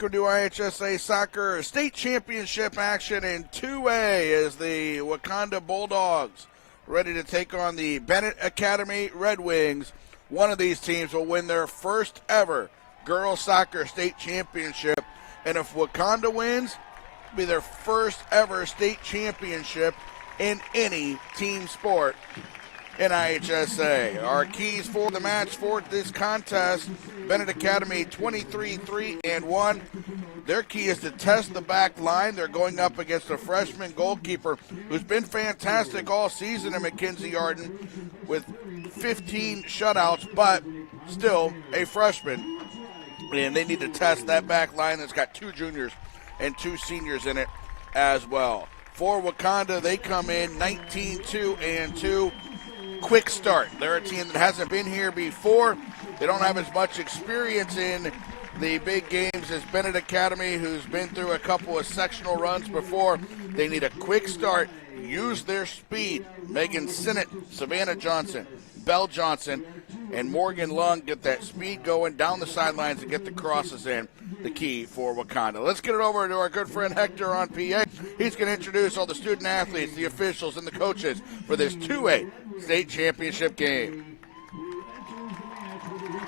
welcome to IHSA Soccer State Championship action in 2A as the Wauconda Bulldogs ready to take on the Benet Academy Red Wings. One of these teams will win their first ever girls soccer state championship, and if Wauconda wins, it'll be their first ever state championship in any team sport in IHSA. Our keys for the match for this contest: Benet Academy 23-3-1. Their key is to test the back line. They're going up against a freshman goalkeeper who's been fantastic all season in McKenzie Arden with 15 shutouts, but still a freshman. And they need to test that back line that's got 2 juniors and 2 seniors in it as well. For Wauconda, they come in 19-2-2. Quick start. They're a team that hasn't been here before. They don't have as much experience in the big games as Benet Academy, who's been through a couple of sectional runs before. They need a quick start, use their speed. Megan Sinnott, Savannah Johnson, Belle Johnson, and Morgan Lung get that speed going down the sidelines and get the crosses in. The key for Wauconda. Let's get it over to our good friend Hector on PA. He's going to introduce all the student athletes, the officials, and the coaches for this 2A state championship game.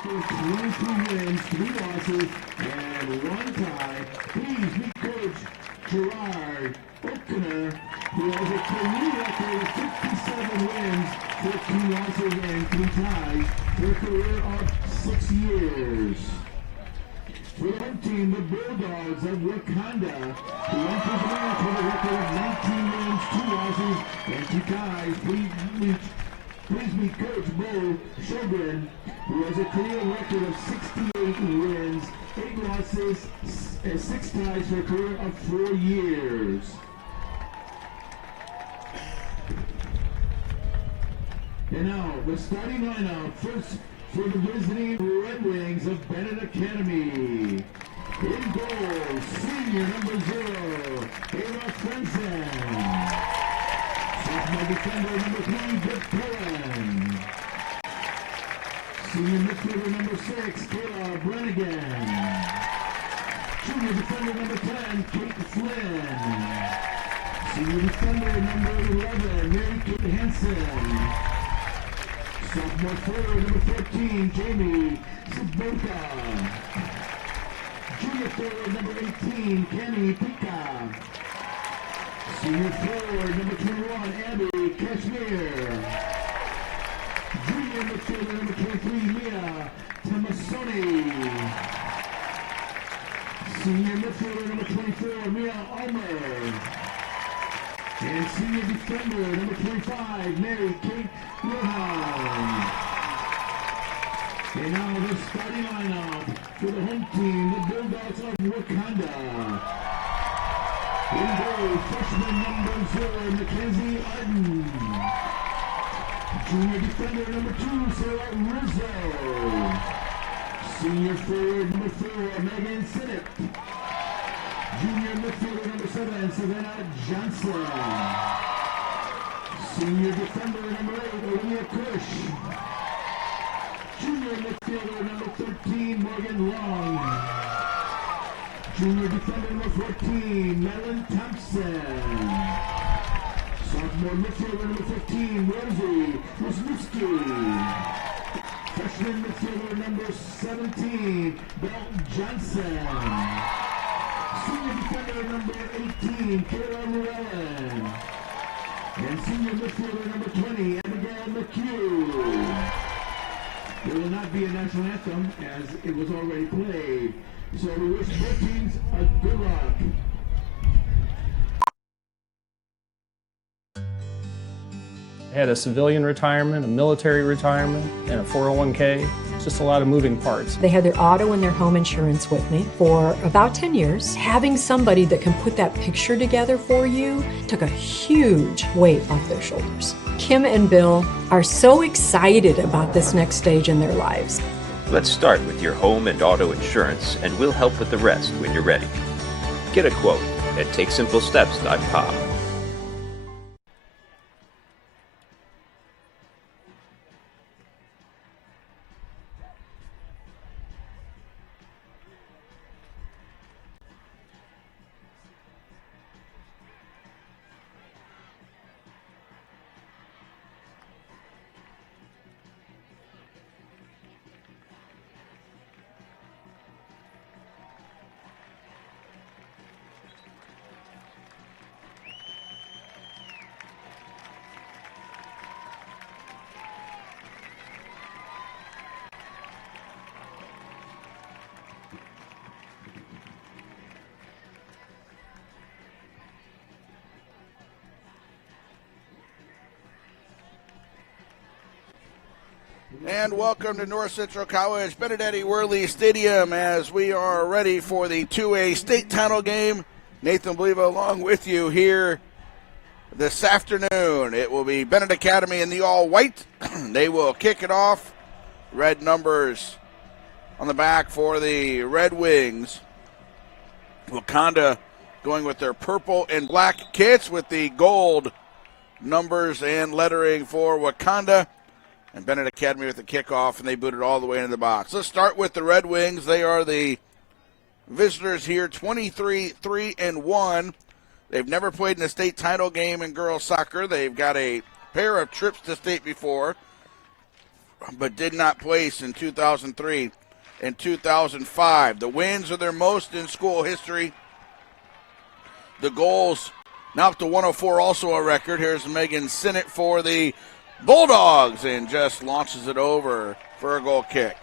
22 wins, 3 losses, and 1 tie. Please meet Coach Gerard Oakner, who has a career record of 57 wins, 14 losses, and 3 ties for a career of 6 years. For the home team, the Bulldogs of Wauconda, who went to the match with a record of 19 wins, 2 losses, and 2 ties. Please meet Coach Bo Sjogren, who has a career record of 68 wins, 8 losses, and 6 ties for a career of 4 years. And now, the starting lineup, first for the visiting Red Wings of Benet Academy. In goal, senior number 0, Ava Frenzen. Sophomore defender number 3, Britt Pullen. Senior midfielder number 6, Kayla Brannigan. Junior defender number 10, Kate Flynn. Senior defender number 11, Mary Kate Hansen. Sophomore forward number 14, Jamie Saboka. Junior forward number 18, Kenny Pika. Senior forward number 21, Abby Kashmir. Junior midfielder number 23, Mia Tomasoni. Senior midfielder number 24, Mia Ulmer. And senior defender number 25, Mary Kate Wilhelm. And now the starting lineup for the home team, the Bulldogs of Wauconda. In goal, freshman number 0, Mackenzie Arden. Junior defender number 2, Sarah Rizzo. Senior forward number 4, Megan Sinnott. Junior midfielder number 7, Savannah Johnson. Senior defender number 8, Olivia Kush. Junior midfielder number 13, Morgan Long. Junior defender number 14, Madeline Thompson. Sophomore midfielder number 15, Rosie Wisniewski. Freshman midfielder number 17, Belle Johnson. Senior defender number 18, Kayla Llewellyn. And senior midfielder number 20, Abigail McHugh. There will not be a national anthem as it was already played. So we wish both teams a good luck. I had a civilian retirement, a military retirement, and a 401k. It's just a lot of moving parts. They had their auto and their home insurance with me for about 10 years. Having somebody that can put that picture together for you took a huge weight off their shoulders. Kim and Bill are so excited about this next stage in their lives. Let's start with your home and auto insurance, and we'll help with the rest when you're ready. Get a quote at TakeSimpleSteps.com. And welcome to North Central College Benedetti Worley Stadium as we are ready for the 2A state title game. Nathan Bliva along with you here this afternoon. It will be Benet Academy in the all-white. They will kick it off. Red numbers on the back for the Red Wings. Wauconda going with their purple and black kits with the gold numbers and lettering for Wauconda. And Benet Academy with the kickoff, and they boot it all the way into the box. Let's start with the Red Wings. They are the visitors here, 23-3-1. They've never played in a state title game in girls soccer. They've got a pair of trips to state before, but did not place in 2003 and 2005. The wins are their most in school history. The goals now up to 104, also a record. Here's Megan Sinnott for the Bulldogs and just launches it over for a goal kick.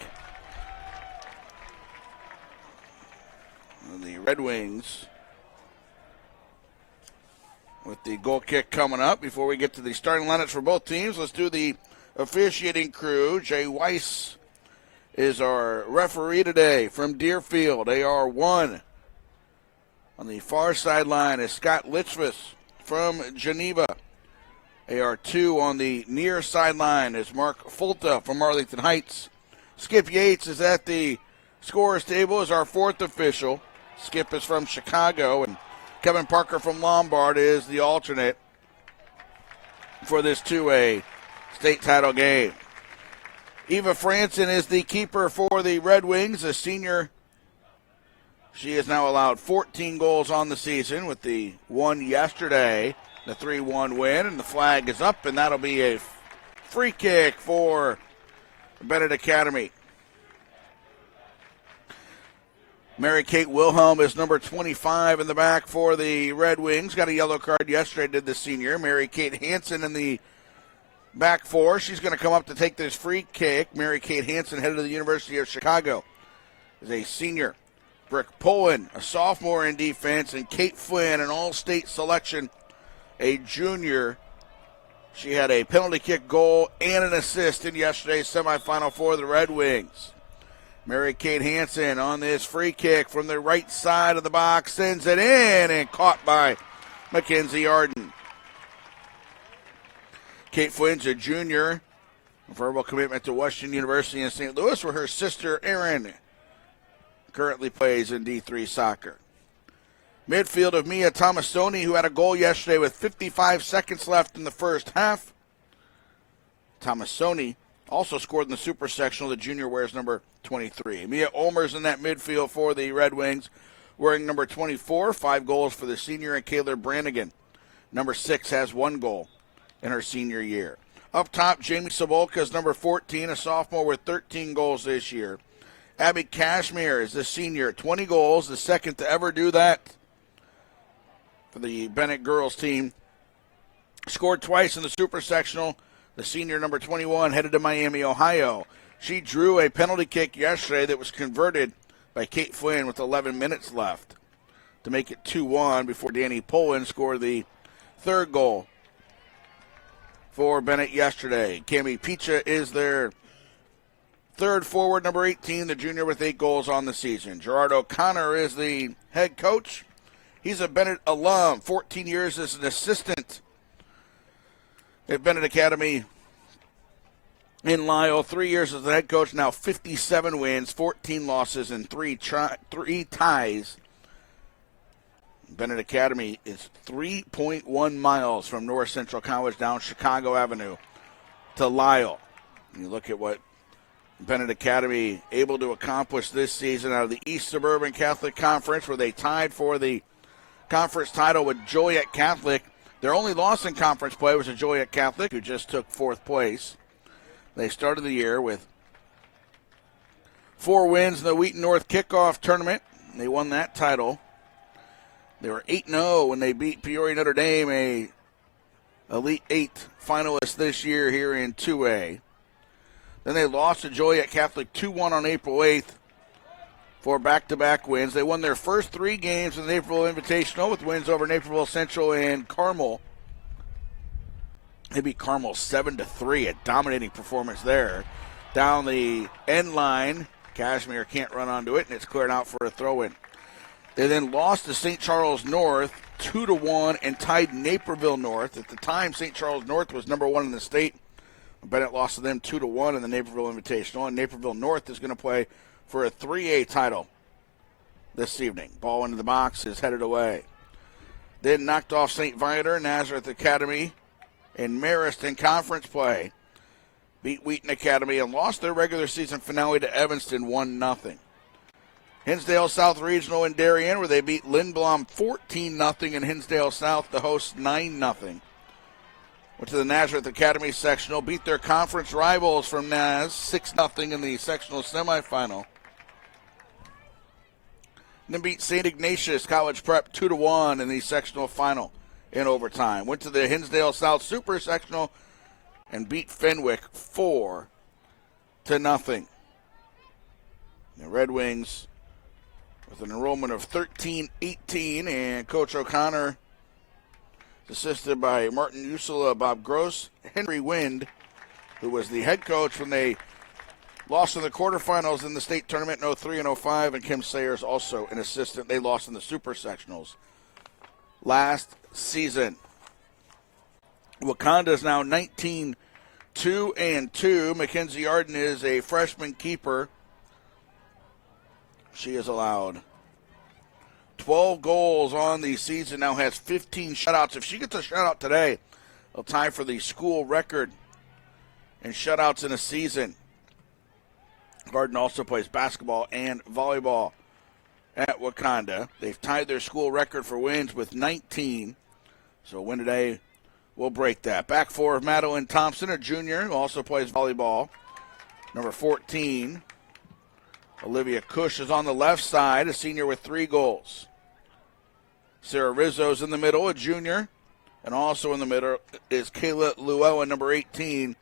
And the Red Wings with the goal kick coming up. Before we get to the starting lineups for both teams, let's do the officiating crew. Jay Weiss is our referee today from Deerfield. AR1 on the far sideline is Scott Litchfuss from Geneva. AR2 on the near sideline is Mark Fulta from Arlington Heights. Skip Yates is at the scorer's table as our fourth official. Skip is from Chicago, and Kevin Parker from Lombard is the alternate for this 2A state title game. Eva Franson is the keeper for the Red Wings, a senior. She has now allowed 14 goals on the season with the one yesterday. The 3-1 win, and the flag is up, and that'll be a free kick for Benet Academy. Mary Kate Wilhelm is number 25 in the back for the Red Wings. Got a yellow card yesterday, did the senior. Mary Kate Hansen in the back four. She's going to come up to take this free kick. Mary Kate Hansen, headed to the University of Chicago, is a senior. Brooke Pullen, a sophomore in defense, and Kate Flynn, an all-state selection, a junior. She had a penalty kick goal and an assist in yesterday's semifinal for the Red Wings. Mary Kate Hansen on this free kick from the right side of the box, sends it in and caught by Mackenzie Arden. Kate Flynn's a junior, verbal commitment to Washington University in St. Louis, where her sister Erin currently plays in D3 soccer. Midfield of Mia Tomasoni, who had a goal yesterday with 55 seconds left in the first half. Tomasoni also scored in the super sectional. The junior wears number 23. Mia Olmer's in that midfield for the Red Wings, wearing number 24. 5 goals for the senior, and Kayla Brannigan, number 6, has 1 goal in her senior year. Up top, Jamie Sobolka is number 14, a sophomore with 13 goals this year. Abby Cashmere is the senior, 20 goals, the second to ever do that for the Benet girls team. Scored twice in the super sectional. The senior, number 21, headed to Miami, Ohio. She drew a penalty kick yesterday that was converted by Kate Flynn with 11 minutes left to make it 2-1 before Danny Pullen scored the third goal for Benet yesterday. Cami Picha is their third forward, number 18, the junior with 8 goals on the season. Gerard O'Connor is the head coach. He's a Benet alum, 14 years as an assistant at Benet Academy in Lisle. 3 years as the head coach, now 57 wins, 14 losses, and 3 ties. Benet Academy is 3.1 miles from North Central College down Chicago Avenue to Lisle. You look at what Benet Academy able to accomplish this season out of the East Suburban Catholic Conference, where they tied for the conference title with Joliet Catholic. Their only loss in conference play was a Joliet Catholic, who just took 4th place. They started the year with 4 wins in the Wheaton North Kickoff Tournament. They won that title. They were 8-0 when they beat Peoria Notre Dame, a Elite 8 finalist this year here in 2A. Then they lost to Joliet Catholic 2-1 on April 8th for back-to-back wins. They won their first 3 games in the Naperville Invitational with wins over Naperville Central and Carmel. They beat Carmel 7-3, a dominating performance there. down the end line. Kashmir can't run onto it, and it's cleared out for a throw-in. They then lost to St. Charles North 2-1 and tied Naperville North. At the time, St. Charles North was number 1 in the state. Benet lost to them 2-1 in the Naperville Invitational, and Naperville North is going to play for a 3A title this evening. Ball into the box is headed away. Then knocked off St. Viator, Nazareth Academy, and Marist in conference play. Beat Wheaton Academy and lost their regular season finale to Evanston 1-0. Hinsdale South Regional in Darien, where they beat Lindblom 14-0, and Hinsdale South, the hosts, 9-0. Went to the Nazareth Academy sectional, beat their conference rivals from Naz 6-0 in the sectional semifinal. And then beat St. Ignatius College Prep 2-1 in the sectional final in overtime. Went to the Hinsdale South Super Sectional and beat Fenwick 4-0. The Red Wings with an enrollment of 13-18, and Coach O'Connor assisted by Martin Usula, Bob Gross, Henry Wind, who was the head coach when they lost in the quarterfinals in the state tournament in 03 and 05, and Kim Sayers also an assistant. They lost in the super sectionals last season. Wauconda is now 19-2-2. Mackenzie Arden is a freshman keeper. She has allowed 12 goals on the season, now has 15 shutouts. If she gets a shutout today, it'll tie for the school record in shutouts in a season. Arden also plays basketball and volleyball at Wauconda. They've tied their school record for wins with 19, so a win today will break that. Back four of Madeline Thompson, a junior who also plays volleyball. Number 14, Olivia Cush is on the left side, a senior with 3 goals. Sarah Rizzo's in the middle, a junior. And also in the middle is Kayla Llewellyn, number 18.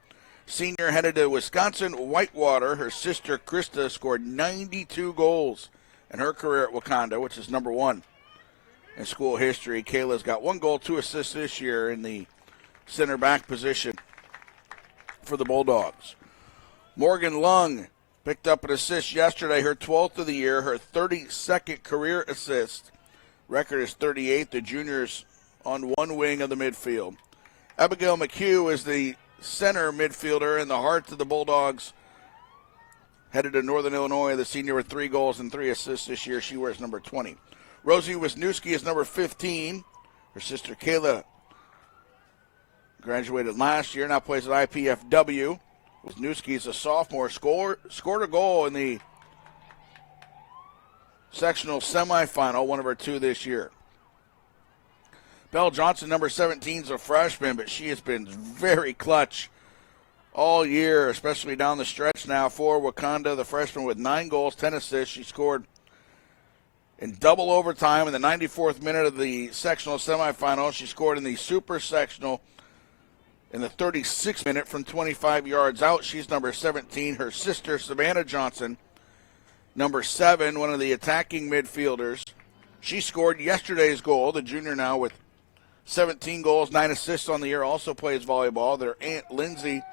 Senior headed to Wisconsin Whitewater. Her sister Krista scored 92 goals in her career at Wauconda, which is number 1 in school history. Kayla's got 1 goal, 2 assists this year in the center back position for the Bulldogs. Morgan Lung picked up an assist yesterday, her 12th of the year, her 32nd career assist. Record is 38. The juniors on one wing of the midfield. Abigail McHugh is the center midfielder in the heart of the Bulldogs. Headed to Northern Illinois, the senior with 3 goals and 3 assists this year. She wears number 20. Rosie Wisniewski is number 15. Her sister Kayla graduated last year, now plays at IPFW. Wisniewski is a sophomore, scored a goal in the sectional semifinal, one of her 2 this year. Belle Johnson, number 17, is a freshman, but she has been very clutch all year, especially down the stretch now for Wauconda, the freshman with 9 goals, 10 assists. She scored in double overtime in the 94th minute of the sectional semifinal. She scored in the super sectional in the 36th minute from 25 yards out. She's number 17. Her sister, Savannah Johnson, number 7, one of the attacking midfielders. She scored yesterday's goal, the junior now with 17 goals, 9 assists on the year, also plays volleyball. Their Aunt Lindsay,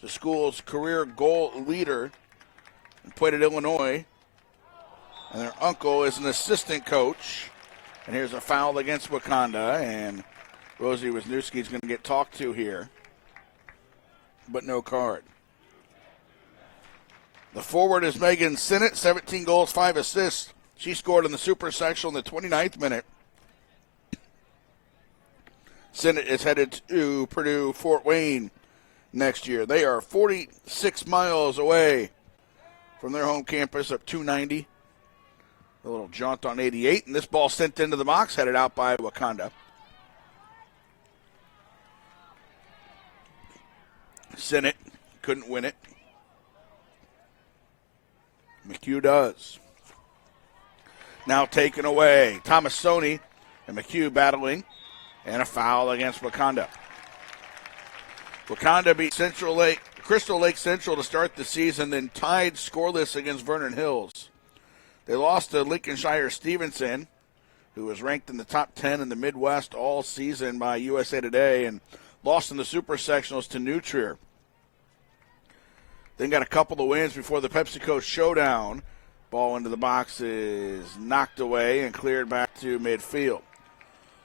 the school's career goal leader, and played at Illinois. And their uncle is an assistant coach. And here's a foul against Wauconda, and Rosie Wisniewski is going to get talked to here, but no card. The forward is Megan Sinnott, 17 goals, 5 assists. She scored in the super sectional in the 29th minute. Sinnott is headed to Purdue Fort Wayne next year. They are 46 miles away from their home campus up 290. A little jaunt on 88, and this ball sent into the box, headed out by Wauconda. Sinnott couldn't win it. McHugh does. Now taken away. Tomasoni and McHugh battling, and a foul against Wauconda. Wauconda beat Crystal Lake Central to start the season, then tied scoreless against Vernon Hills. They lost to Lincolnshire Stevenson, who was ranked in the top 10 in the Midwest all season by USA Today, and lost in the super sectionals to New Trier. Then got a couple of wins before the PepsiCo Showdown. Ball into the box is knocked away and cleared back to midfield.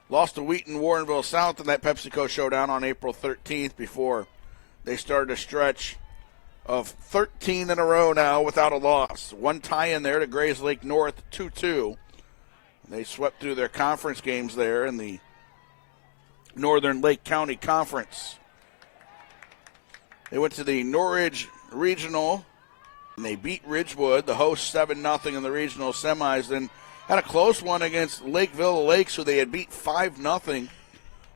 Lost to Wheaton Warrenville South in that PepsiCo Showdown on April 13th before they started a stretch of 13 in a row now without a loss. One tie in there to Grays Lake North, 2-2. They swept through their conference games there in the Northern Lake County Conference. They went to the Norridge Regional, and they beat Ridgewood, the host, 7-0 in the regional semis. Then had a close one against Lakeville Lakes, who they had beat 5-0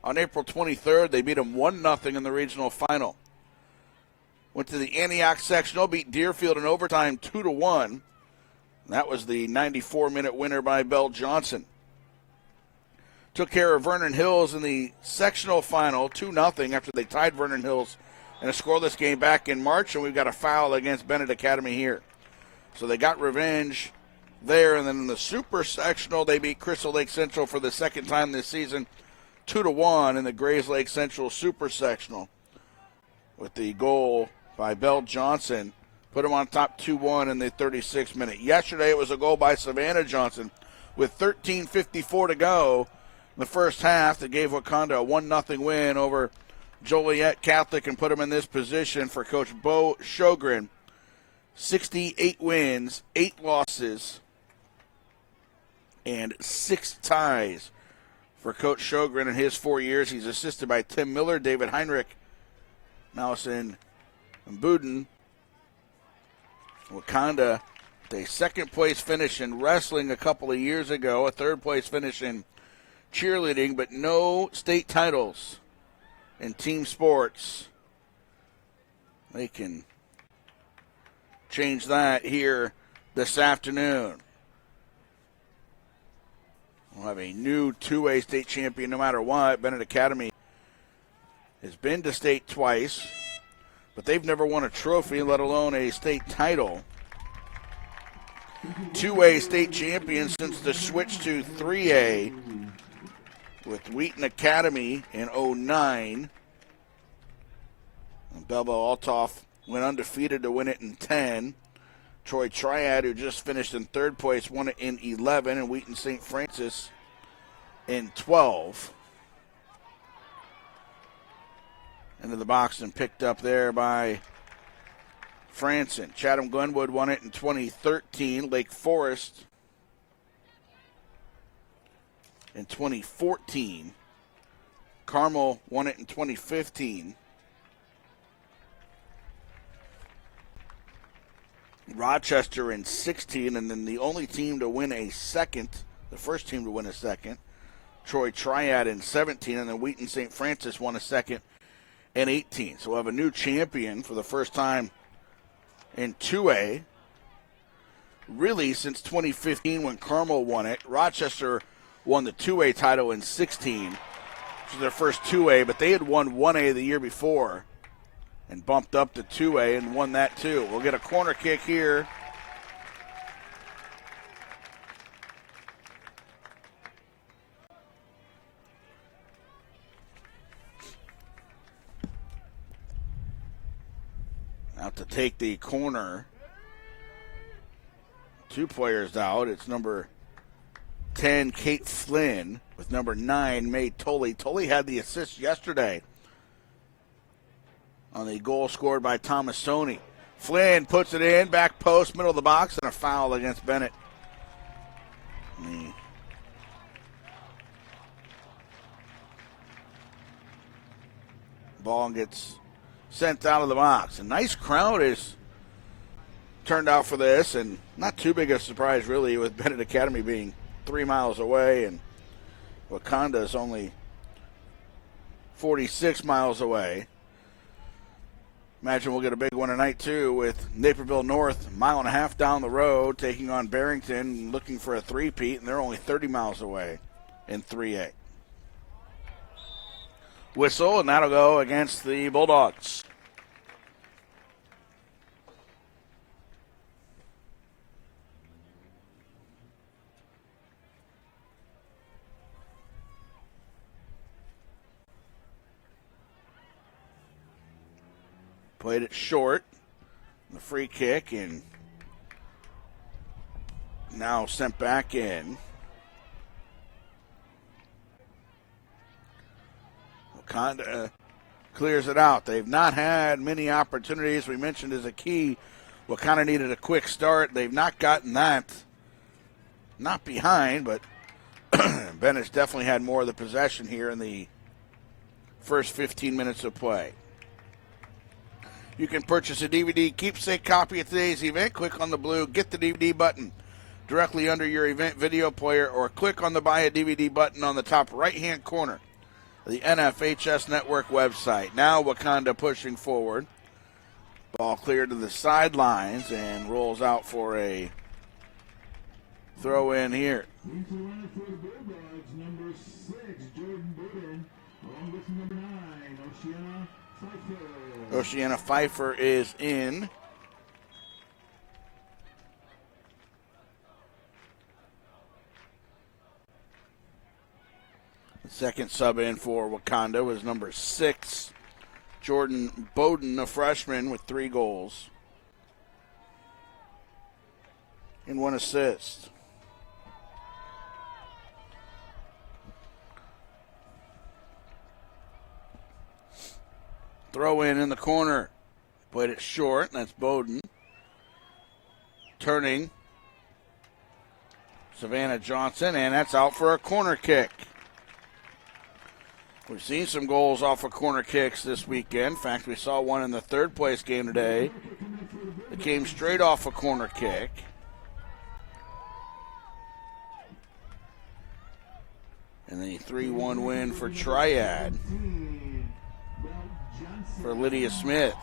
on April 23rd. They beat them 1-0 in the regional final. Went to the Antioch sectional, beat Deerfield in overtime 2-1. That was the 94-minute winner by Bell Johnson. Took care of Vernon Hills in the sectional final 2-0 after they tied Vernon Hills in a scoreless game back in March, and we've got a foul against Benet Academy here. So they got revenge there, and then in the super sectional, they beat Crystal Lake Central for the second time this season, 2-1 in the Grays Lake Central super sectional, with the goal by Bell Johnson. Put them on top 2-1 in the 36th minute. Yesterday it was a goal by Savannah Johnson with 13:54 to go in the first half that gave Wauconda a 1-0 win over Joliet Catholic and put them in this position for Coach Bo Sjogren. 68 wins, 8 losses, and 6 ties for Coach Sjogren in his 4 years. He's assisted by Tim Miller, David Heinrich, Nelson Buden. Wauconda, a second-place finish in wrestling a couple of years ago, a third-place finish in cheerleading, but no state titles in team sports. They can change that here this afternoon. We'll have a new 2A state champion no matter what. Benet Academy has been to state twice, but they've never won a trophy, let alone a state title. 2A state champion since the switch to 3A with Wheaton Academy in 2009. Belleville Altoff went undefeated to win it in 10. Troy Triad, who just finished in third place, won it in 11, and Wheaton St. Francis in 12. Into the box and picked up there by Franson. Chatham Glenwood won it in 2013. Lake Forest in 2014. Carmel won it in 2015. Rochester in 16, and then the only team to win a second, the first team to win a second, Troy Triad in 17, and then Wheaton St. Francis won a second in 18. So we'll have a new champion for the first time in 2A, really since 2015 when Carmel won it. Rochester won the 2A title in 16, which was their first 2A, but they had won 1A the year before and bumped up to 2A and won that too. We'll get a corner kick here. Out to take the corner. 2 players out. It's number 10, Kate Flynn, with number 9, May Tully. Tully had the assist yesterday on the goal scored by Thomas Stoney. Flynn puts it in, back post, middle of the box, and a foul against Benet. The ball gets sent out of the box. A nice crowd is turned out for this, and not too big a surprise, really, with Benet Academy being 3 miles away, and Wauconda is only 46 miles away. Imagine we'll get a big one tonight, too, with Naperville North, a mile and a half down the road, taking on Barrington, looking for a three-peat, and they're only 30 miles away in 3A. Whistle, and that'll go against the Bulldogs. Played it short. The free kick and now sent back in. Wauconda clears it out. They've not had many opportunities. We mentioned as a key, Wauconda needed a quick start. They've not gotten that. Not behind, but Benet's definitely had more of the possession here in the first 15 minutes of play. You can purchase a DVD keepsake copy of today's event. Click on the blue Get the DVD button directly under your event video player, or click on the Buy a DVD button on the top right-hand corner of the NFHS Network website. Now Wauconda pushing forward. Ball cleared to the sidelines and rolls out for a throw in here. He's the runner for the Bulldogs, number 6, Jordan Bowden, along with number 9, Oceana Pfeiffer. Oceana Pfeiffer is in. The second sub in for Wauconda was number 6, Jordan Bowden, a freshman with 3 goals and 1 assist. Throw in the corner. Played it short, and that's Bowden. Turning. Savannah Johnson, and that's out for a corner kick. We've seen some goals off of corner kicks this weekend. In fact, we saw one in the third place game today. It came straight off a corner kick. And the 3-1 win for Triad. For Lydia Smith.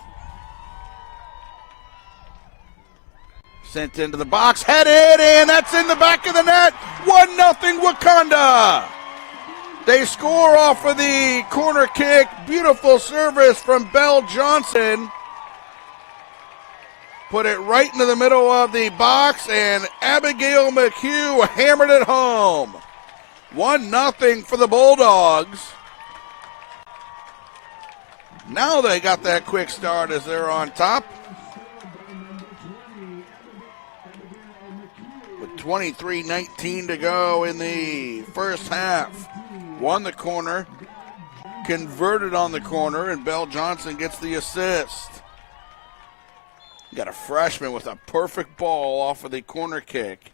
Sent into the box, headed, and that's in the back of the net. 1-0 Wauconda. They score off of the corner kick. Beautiful service from Belle Johnson. Put it right into the middle of the box, and Abigail McHugh hammered it home. 1-0 for the Bulldogs. Now they got that quick start as they're on top. With 23:19 to go in the first half. Won the corner, converted on the corner, and Belle Johnson gets the assist. Got a freshman with a perfect ball off of the corner kick.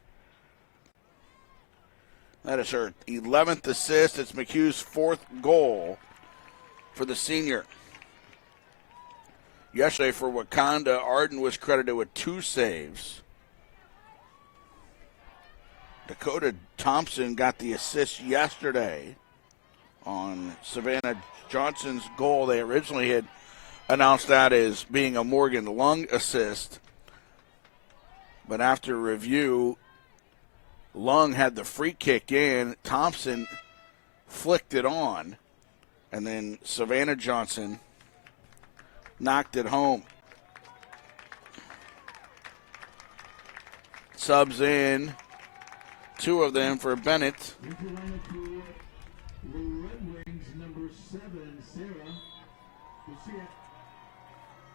That is her 11th assist. It's McHugh's 4th goal for the senior. Yesterday for Wauconda, Arden was credited with 2 saves. Dakota Thompson got the assist yesterday on Savannah Johnson's goal. They originally had announced that as being a Morgan Lung assist. But after review, Lung had the free kick in. Thompson flicked it on. And then Savannah Johnson knocked it home. Subs in. 2 of them for Benet.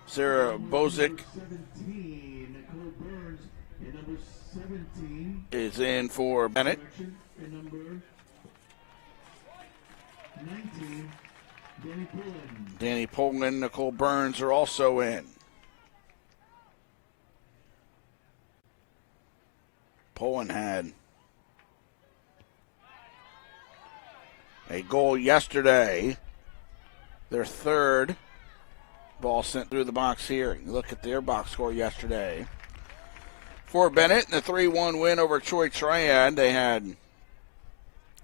Sarah Bozick is in for Benet. Danny Poland, Nicole Burns are also in. Poland had a goal yesterday, their 3rd. Ball sent through the box here. You look at their box score yesterday. For Benet, in the 3-1 win over Troy Triad, they had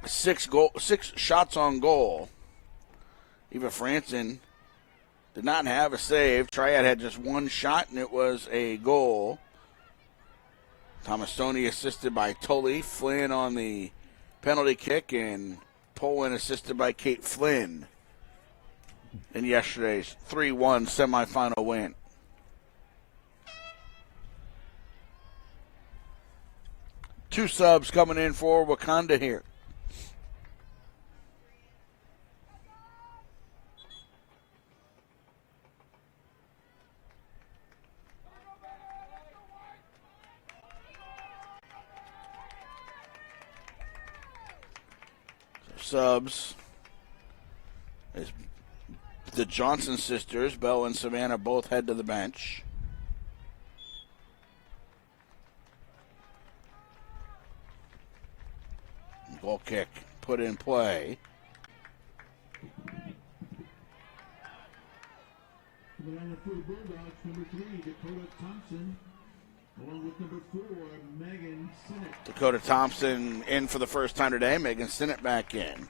6 shots on goal. Eva Franson did not have a save. Triad had just 1 shot, and it was a goal. Thomas Stoney assisted by Tully. Flynn on the penalty kick, and Poland assisted by Kate Flynn in yesterday's 3-1 semifinal win. Two subs coming in for Wauconda here. Subs is the Johnson sisters. Belle and Savannah both head to the bench. Goal kick put in play. The lineup for the Bulldogs, number 3, Dakota Thompson, along with number 4, Megan Sinnott. Dakota Thompson in for the first time today. Megan Sinnott back in.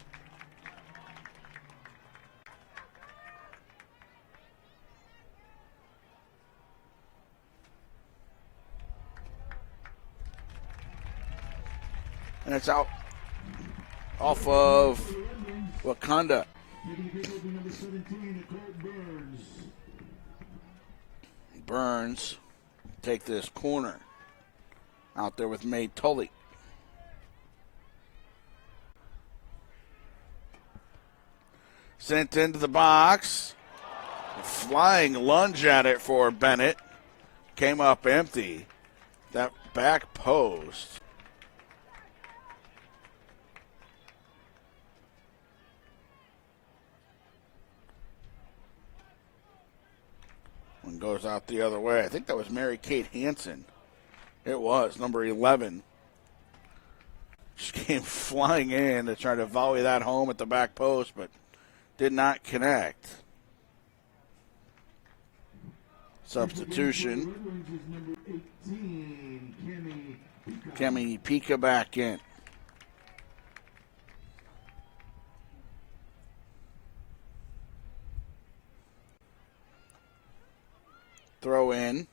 And it's out off of Wauconda. Number 17, Nicole Burns. Burns take this corner out there with May Tully. Sent into the box. A flying lunge at it for Benet. Came up empty. That back post. One goes out the other way. I think that was Mary Kate Hansen. It was, number 11. She came flying in to try to volley that home at the back post, but did not connect. Substitution. Number 18, Kemi Pika back in. Throw in.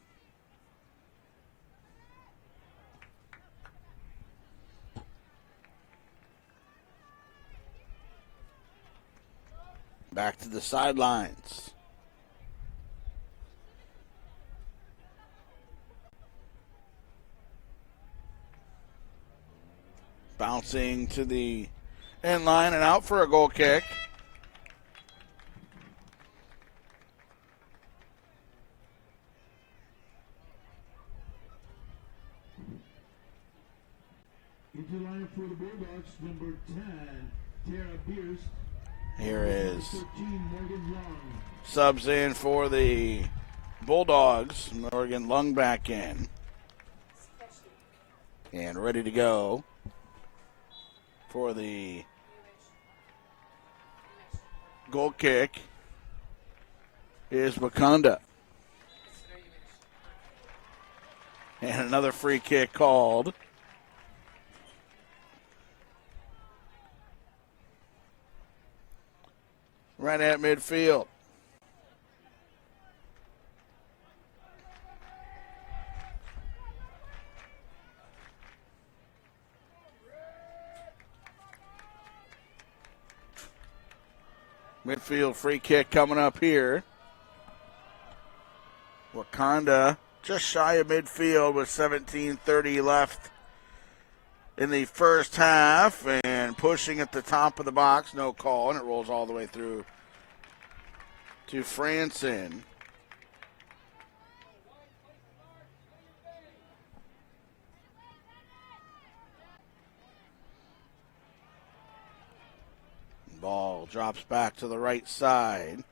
Back to the sidelines. Bouncing to the end line and out for a goal kick. Into the lineup for the Bulldogs, number 10, Tara Bierce. Here is 13, Morgan Long. subs in for the Bulldogs. Morgan Lung back in. And ready to go for the goal kick is Wauconda. And another free kick called. Right at midfield. Midfield free kick coming up here. Wauconda just shy of midfield with 17:30 left in the first half, and pushing at the top of the box, no call, and it rolls all the way through to Franson. Ball drops back to the right side.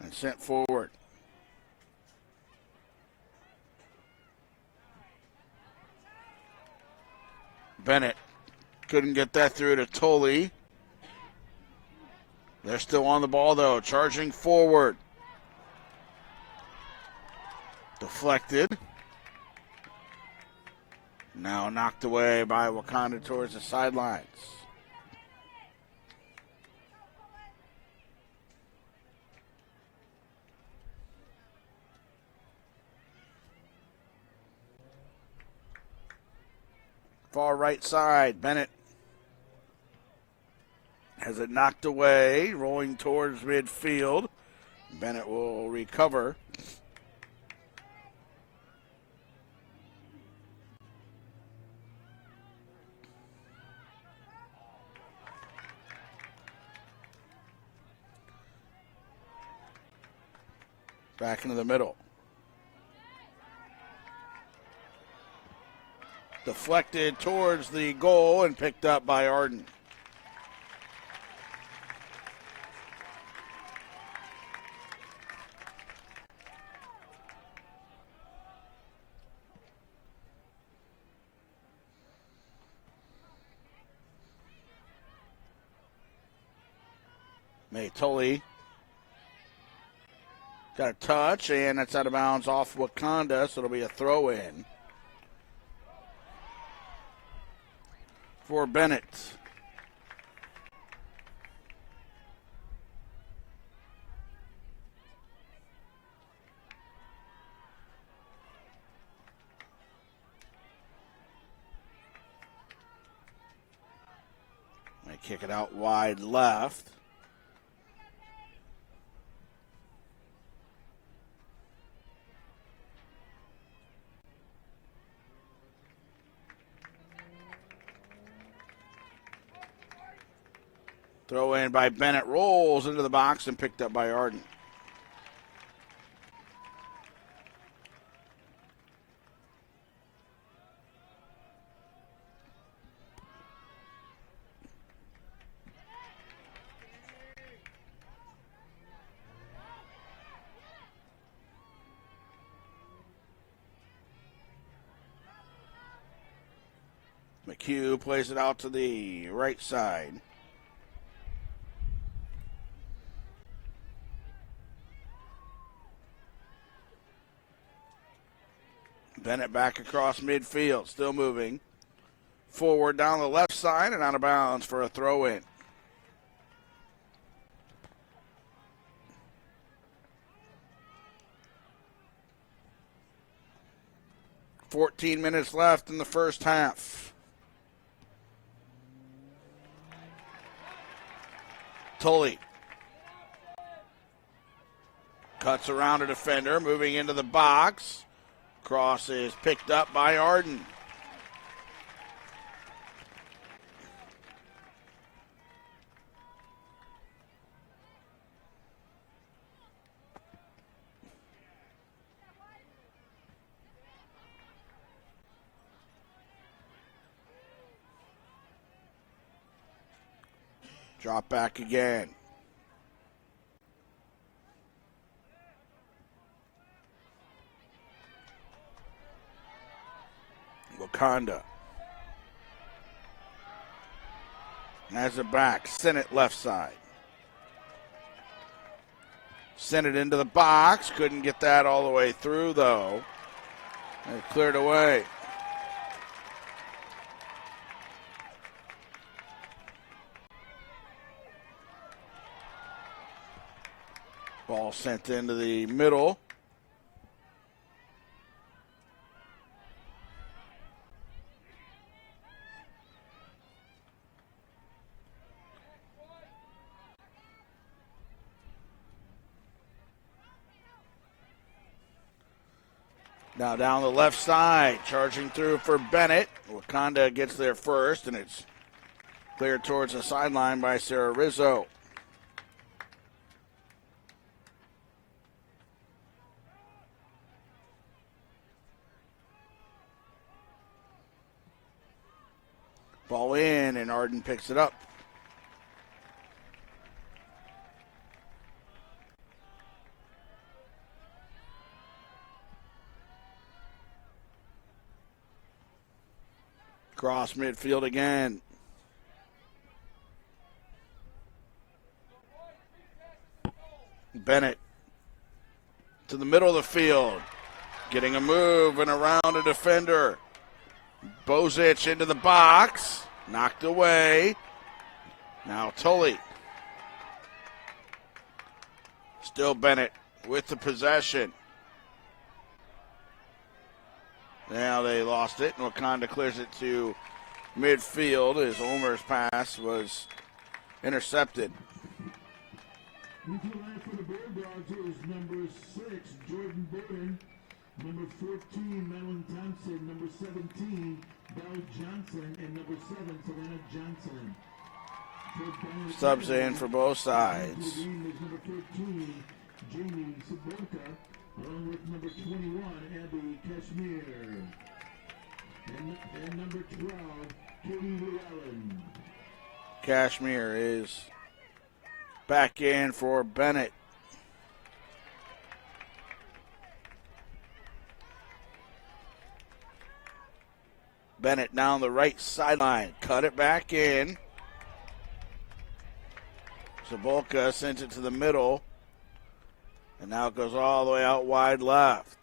And sent forward. Benet couldn't get that through to Tully. They're still on the ball, though, charging forward. Deflected. Now knocked away by Wauconda towards the sidelines. Far right side, Benet has it knocked away, rolling towards midfield. Benet will recover. Back into the middle. Deflected towards the goal and picked up by Arden. Tully got a touch, and that's out of bounds off Wauconda, so it'll be a throw-in for Benet. They kick it out wide left. Throw in by Benet, rolls into the box and picked up by Arden. McHugh plays it out to the right side. Benet back across midfield, still moving. Forward down the left side and out of bounds for a throw-in. $14 minutes left in the first half. Tully cuts around a defender, moving into the box. Cross is picked up by Arden. Drop back again. Wauconda has it back. Sent it left side. Sent it into the box. Couldn't get that all the way through, though. And cleared away. Ball sent into the middle. Now down the left side, charging through for Benet. Wauconda gets there first, and it's cleared towards the sideline by Sarah Rizzo. Ball in, and Arden picks it up. Cross midfield again. Benet to the middle of the field. Getting a move and around a defender. Bozic into the box. Knocked away. Now Tully. Still Benet with the possession. Now they lost it, and Wauconda clears it to midfield as Omer's pass was intercepted. Into line for the Bulldogs is number 6, Jordan Burton. Number 14, Madeline Thompson. Number 17, Belle Johnson. And number 7, Savannah Johnson. Subs in for both sides. Number 13, Jamie Saborka. Along with number 21, Abby Kashmir. And number 12, Katie Llewellyn. Kashmir is back in for Benet. Benet down the right sideline. Cut it back in. Zabolka sends it to the middle. And now it goes all the way out wide left.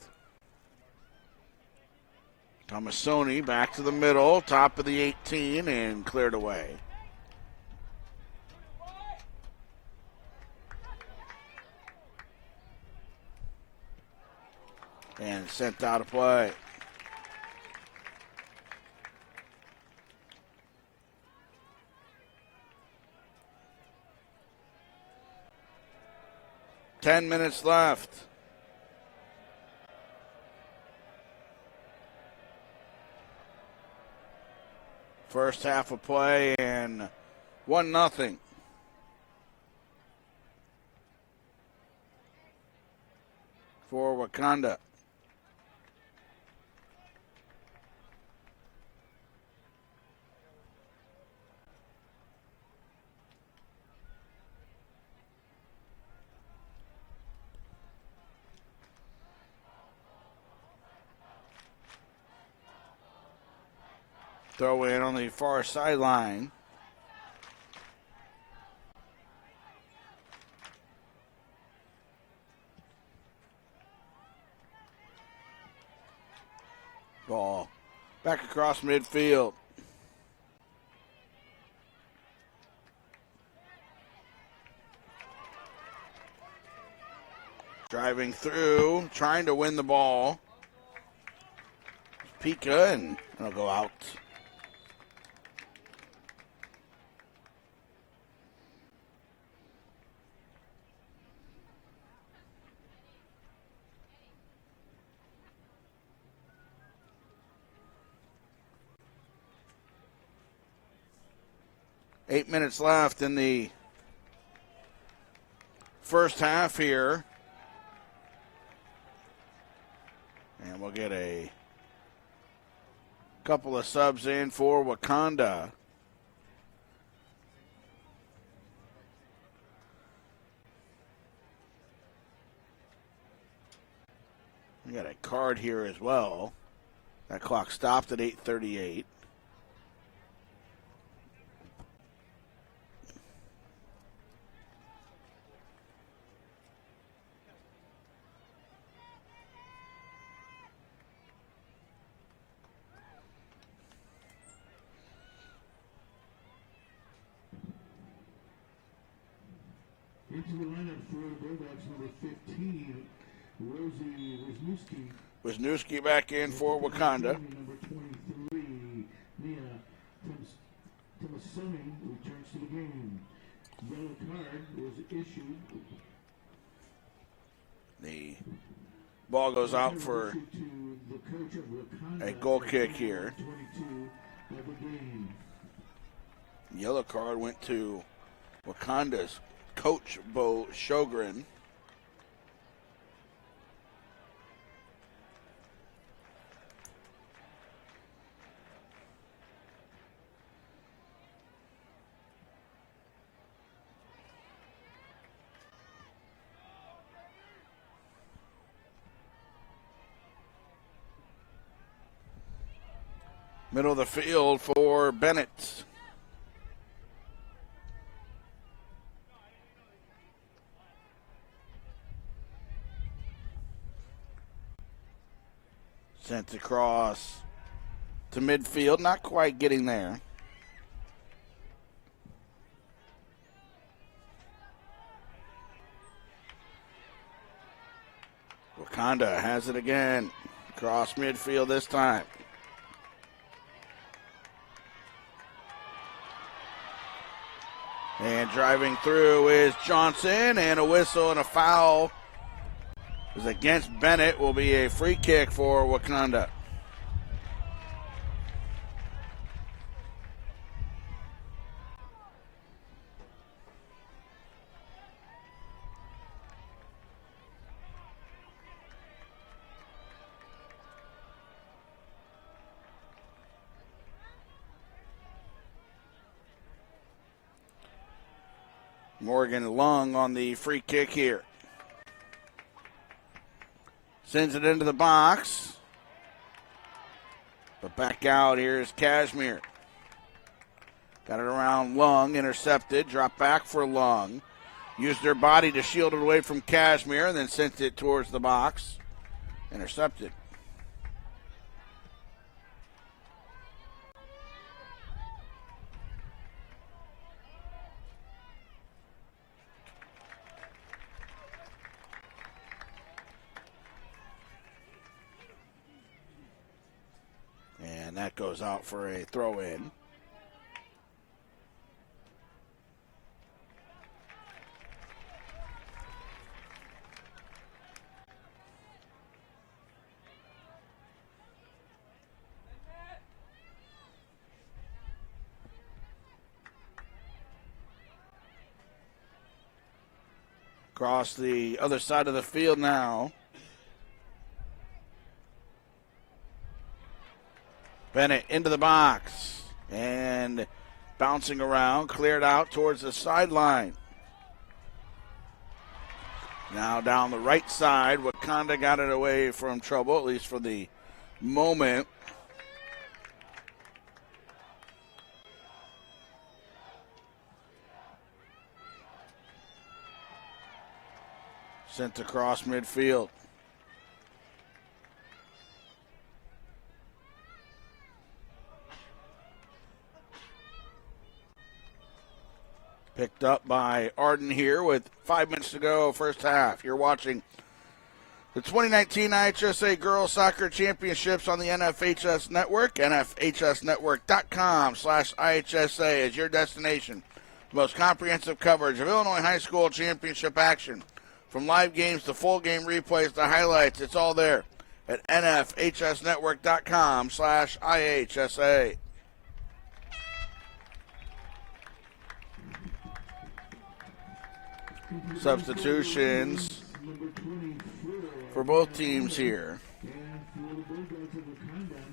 Tomasoni back to the middle. Top of the 18 and cleared away. And sent out of play. Ten minutes left. First half of play and 1-0. For Wauconda. Throw in on the far sideline. Ball back across midfield. Driving through, trying to win the ball. Pika, and it'll go out. Eight minutes left in the first half here. And we'll get a couple of subs in for Wauconda. We got a card here as well. That clock stopped at 8:38. Into the lineup for the Bulldogs, number 15, Rosie Wisniewski back in for Wauconda. Number 23, Nia Tomasoni returns to the game. Yellow card was issued. The ball goes out for To the coach of Wauconda, a goal kick here. 22 of the game. Yellow card went to Wakanda's coach, Bo Sjogren. Middle of the field for Benet. Sent across to midfield, not quite getting there. Wauconda has it again. Across midfield this time. And driving through is Johnson, and a whistle and a foul is against Benet. Will be a free kick for Wauconda. Morgan Lung on the free kick here. Sends it into the box. But back out here is Kashmir. Got it around Lung, intercepted, drop back for Lung. Used their body to shield it away from Kashmir and then sent it towards the box. Intercepted. And that goes out for a throw-in. Across the other side of the field now. Benet into the box and bouncing around, cleared out towards the sideline. Now down the right side, Wauconda got it away from trouble, at least for the moment. Sent across midfield. Picked up by Arden here with 5 minutes to go, first half. You're watching the 2019 IHSA Girls Soccer Championships on the NFHS Network. NFHSnetwork.com/IHSA is your destination. The most comprehensive coverage of Illinois high school championship action. From live games to full game replays to highlights, it's all there at NFHSnetwork.com/IHSA. Substitutions for both teams here. And for the Bulldogs of Wauconda,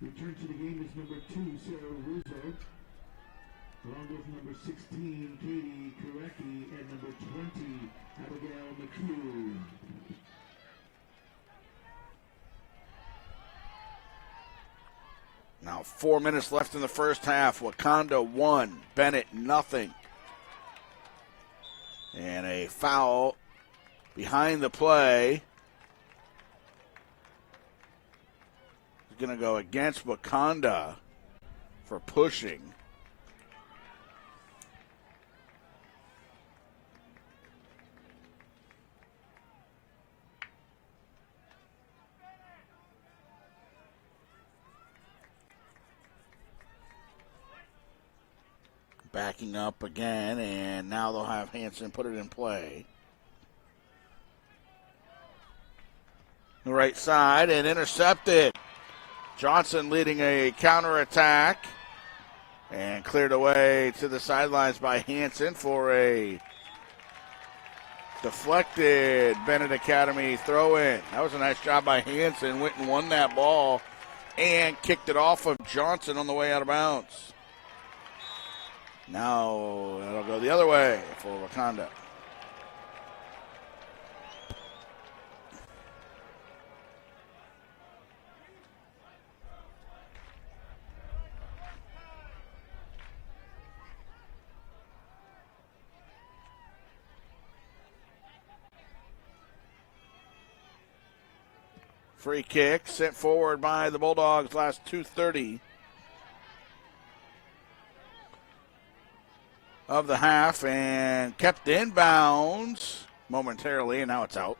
return to the game is number 2, Sarah Russo, along with number 16, Katie Karecki, and number 20, Abigail McHugh. Now 4 minutes left in the first half. Wauconda 1, Benet nothing. And a foul behind the play. It's going to go against Wauconda for pushing. Backing up again, and now they'll have Hansen put it in play. The right side and intercepted. Johnson leading a counterattack and cleared away to the sidelines by Hansen for a deflected Benet Academy throw-in. That was a nice job by Hansen. Went and won that ball and kicked it off of Johnson on the way out of bounds. Now it'll go the other way for Wauconda. Free kick sent forward by the Bulldogs last 2:30 of the half and kept in bounds momentarily, and now it's out.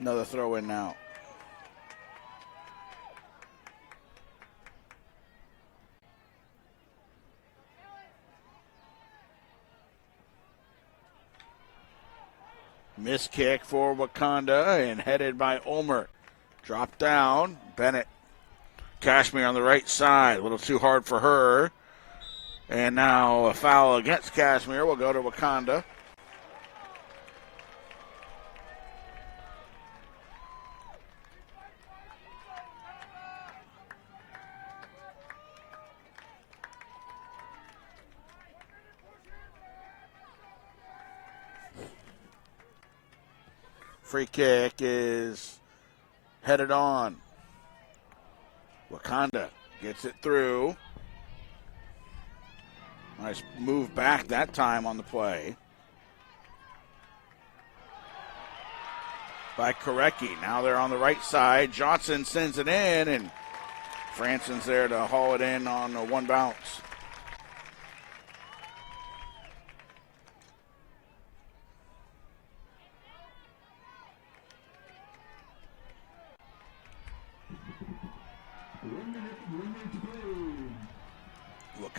Another throw in now. Miss kick for Wauconda and headed by Ulmer. Drop down, Benet. Kashmir on the right side, a little too hard for her. And now a foul against Kashmir will go to Wauconda. Free kick is headed on. Wauconda gets it through. Nice move back that time on the play by Korecki. Now they're on the right side. Johnson sends it in, and Franson's there to haul it in on one bounce.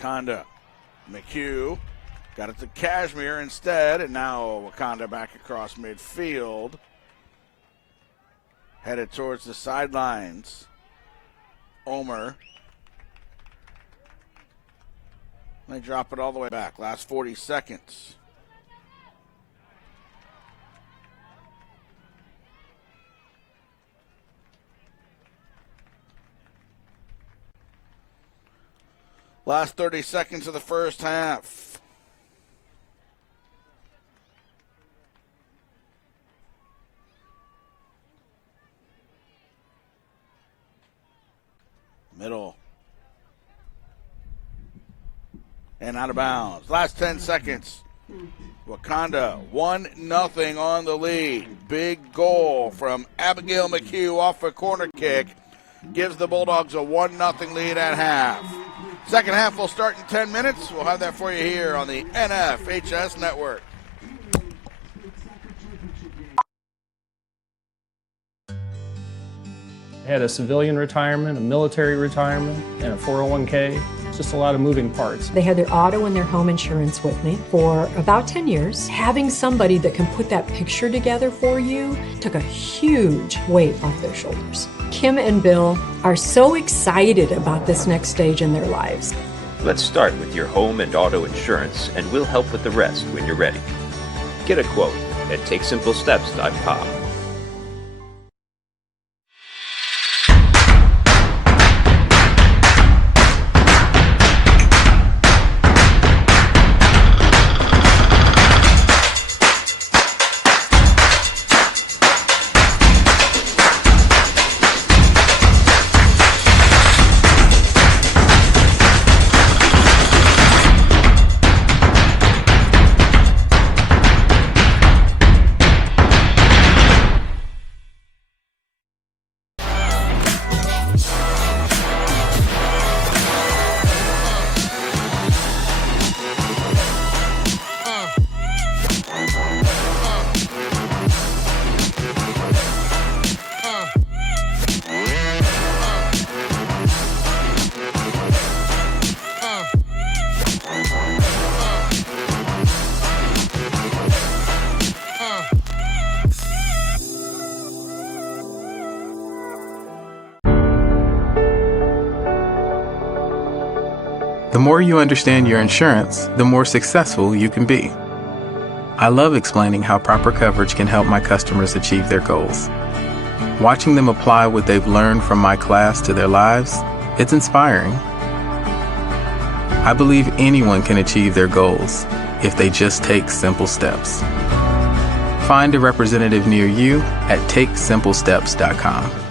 Wauconda. McHugh got it to Cashmere instead, and now Wauconda back across midfield. Headed towards the sidelines. Omer. They drop it all the way back. Last 40 seconds. Last 30 seconds of the first half. Middle. And out of bounds. Last 10 seconds. Wauconda 1-0 on the lead. Big goal from Abigail McHugh off a corner kick. Gives the Bulldogs a 1-0 lead at half. Second half will start in 10 minutes. We'll have that for you here on the NFHS Network. I had a civilian retirement, a military retirement, and a 401k. It's just a lot of moving parts. They had their auto and their home insurance with me for about 10 years. Having somebody that can put that picture together for you took a huge weight off their shoulders. Kim and Bill are so excited about this next stage in their lives. Let's start with your home and auto insurance, and we'll help with the rest when you're ready. Get a quote at TakeSimpleSteps.com. The more you understand your insurance, the more successful you can be. I love explaining how proper coverage can help my customers achieve their goals. Watching them apply what they've learned from my class to their lives, it's inspiring. I believe anyone can achieve their goals if they just take simple steps. Find a representative near you at TakeSimpleSteps.com.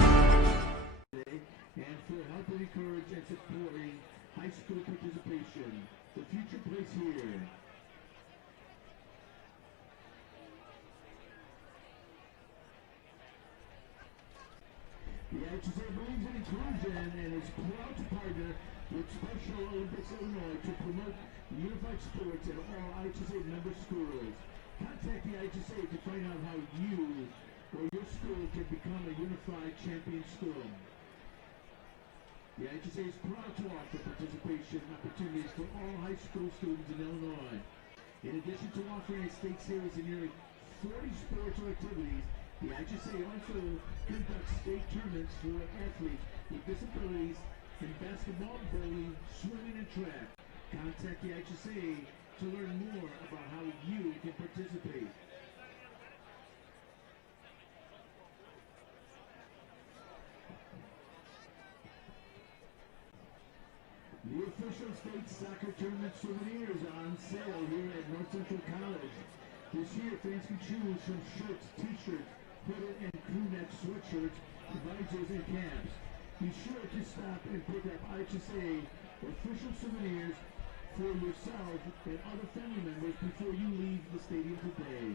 The IHSA believes in inclusion and is proud to partner with Special Olympics Illinois to promote unified sports at all IHSA member schools. Contact the IHSA to find out how you or your school can become a unified champion school. The IHSA is proud to offer participation opportunities for all high school students in Illinois. In addition to offering a state series in nearly 40 sports or activities, the IHSA also conducts state tournaments for athletes with disabilities in basketball, bowling, swimming, and track. Contact the IHSA to learn more about how you can participate. The official state soccer tournament souvenirs are on sale here at North Central College. This year, fans can choose from shirts, t-shirts, hooded and crew neck sweatshirts, visors, and caps. Be sure to stop and pick up IHSA official souvenirs for yourself and other family members before you leave the stadium today.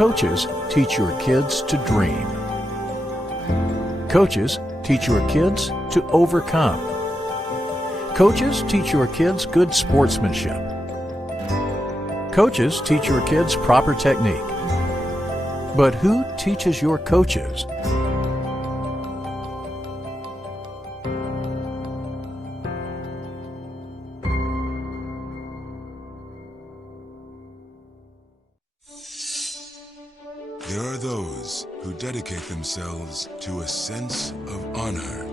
Coaches teach your kids to dream. Coaches teach your kids to overcome. Coaches teach your kids good sportsmanship. Coaches teach your kids proper technique. But who teaches your coaches? There are those who dedicate themselves to a sense of honor,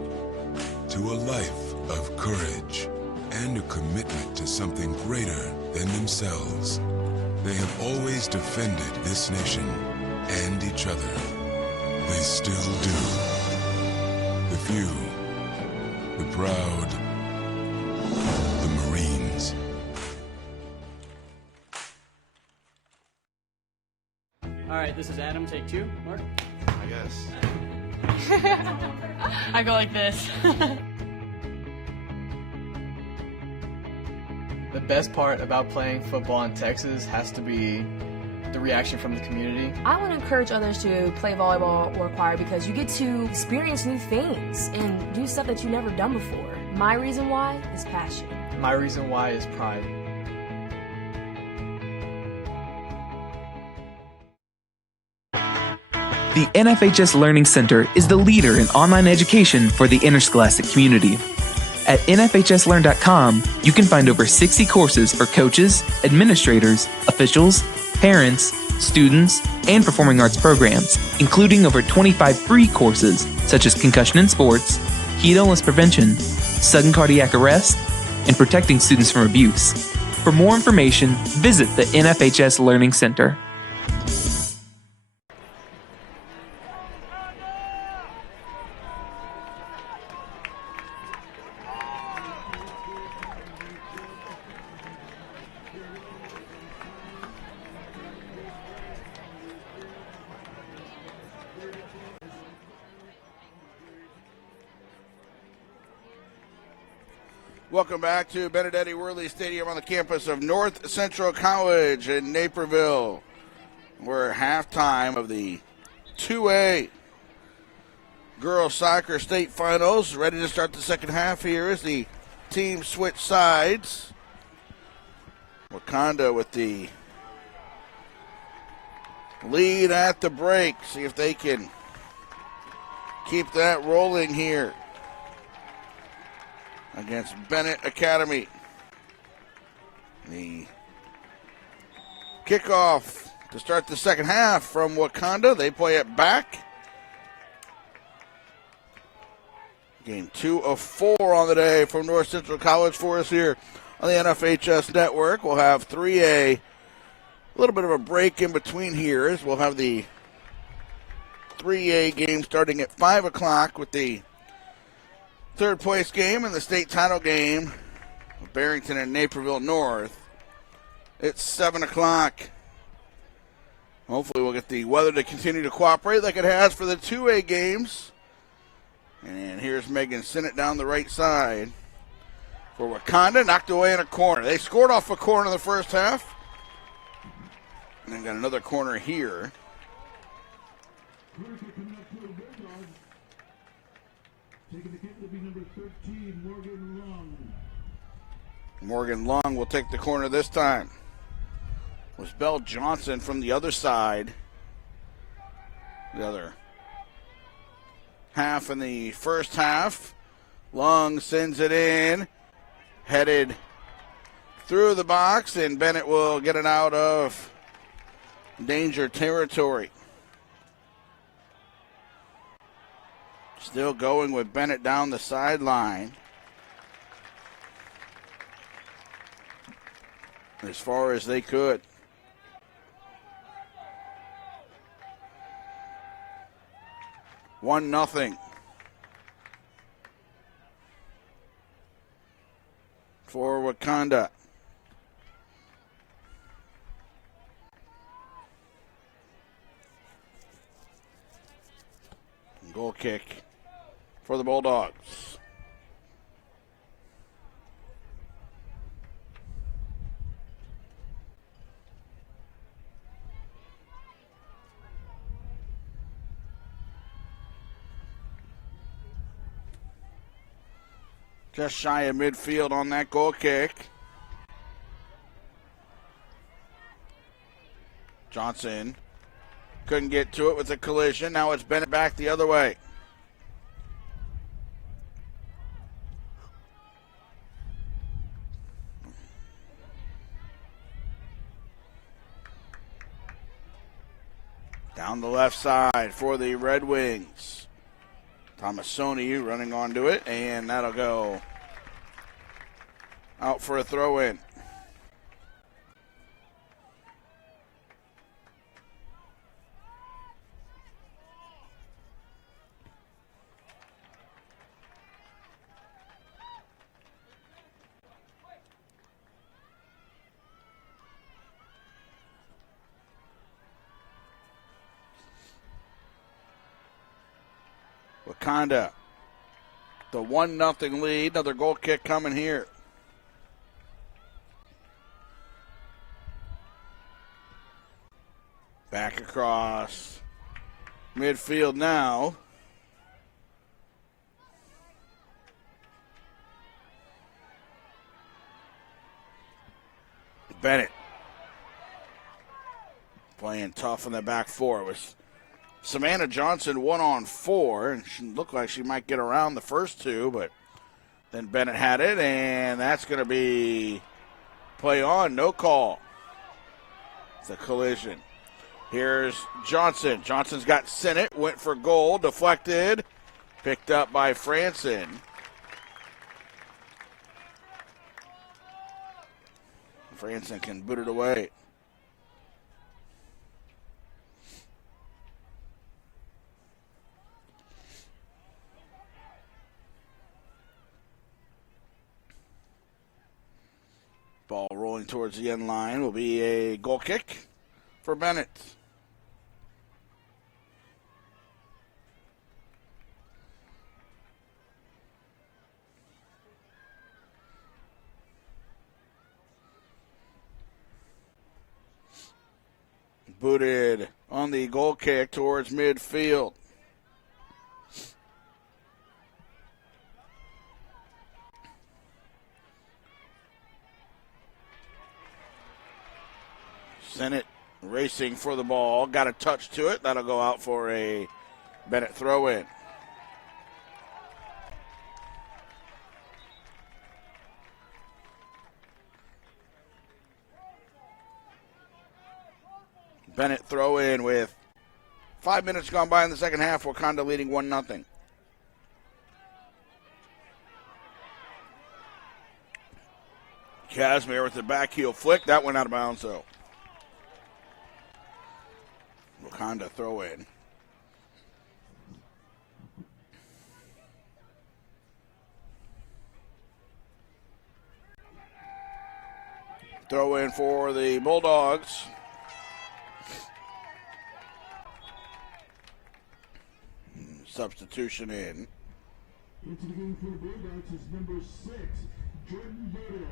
to a life of courage, and a commitment to something greater than themselves. They have always defended this nation and each other. They still do. The few, the proud, the Marines. All right, this is Adam, take 2. Mark? I guess. I go like this. The best part about playing football in Texas has to be the reaction from the community. I want to encourage others to play volleyball or choir because you get to experience new things and do stuff that you've never done before. My reason why is passion. My reason why is pride. The NFHS Learning Center is the leader in online education for the interscholastic community. At nfhslearn.com, you can find over 60 courses for coaches, administrators, officials, parents, students, and performing arts programs, including over 25 free courses such as concussion in sports, heat illness prevention, sudden cardiac arrest, and protecting students from abuse. For more information, visit the NFHS Learning Center. Welcome back to Benet Worley Stadium on the campus of North Central College in Naperville. We're at halftime of the 2A girls soccer state finals. Ready to start the second half here as the teams switch sides. Wauconda with the lead at the break. See if they can keep that rolling here against Benet Academy. The kickoff to start the second half from Wauconda. They play it back. Game 2 of 4 on the day from North Central College for us here on the NFHS Network. We'll have 3A, a little bit of a break in between here as we'll have the 3A game starting at 5 o'clock with the third place game and the state title game of Barrington and Naperville North. It's 7 o'clock. Hopefully we'll get the weather to continue to cooperate like it has for the 2A games. And here's Megan Sinnott down the right side for Wauconda, knocked away in a corner. They scored off a corner in the first half. And then got another corner here. Morgan Long will take the corner this time. It was Belle Johnson from the other side. The other half in the first half. Long sends it in. Headed through the box, and Benet will get it out of danger territory. Still going with Benet down the sideline. As far as they could. One nothing for Wauconda. Goal kick for the Bulldogs. Just shy of midfield on that goal kick. Johnson couldn't get to it with a collision. Now it's Benet back the other way. Down the left side for the Red Wings. Tomasoni running onto it, and that'll go out for a throw-in. Wauconda, the 1-0 lead. Another goal kick coming here. Back across midfield now. Benet playing tough in the back four. It was Savannah Johnson 1-on-4, and she looked like she might get around the first two, but then Benet had it, and that's going to be play on, no call. It's a collision. Here's Johnson. Johnson's got Sennett, went for goal, deflected, picked up by Franson. Franson can boot it away. Ball rolling towards the end line will be a goal kick for Benet. Booted on the goal kick towards midfield. Sennett racing for the ball. Got a touch to it. That'll go out for a Benet throw-in. Benet throw-in with 5 minutes gone by in the second half. Wauconda leading 1-0. Casimir with the back heel flick. That went out of bounds, though. Wauconda throw in. Throw in for the Bulldogs. Substitution in. Into the game for the Bulldogs is number 6, Jordan Benet.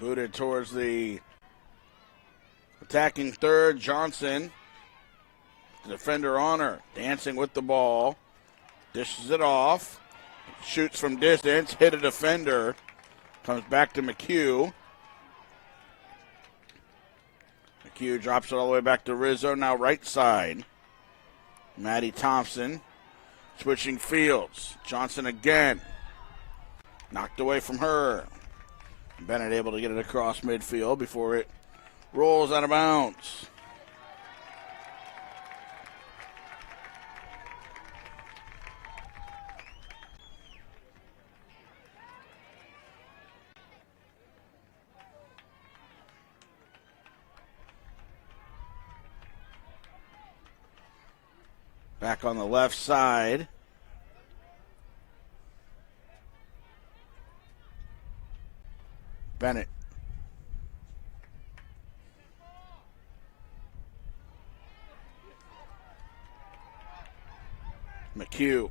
Booted towards the attacking third, Johnson. Defender on her, dancing with the ball. Dishes it off. Shoots from distance, hit a defender. Comes back to McHugh. McHugh drops it all the way back to Rizzo, now right side. Maddie Thompson switching fields. Johnson again. Knocked away from her. Benet able to get it across midfield before it rolls out of bounds. Back on the left side. Benet. McHugh.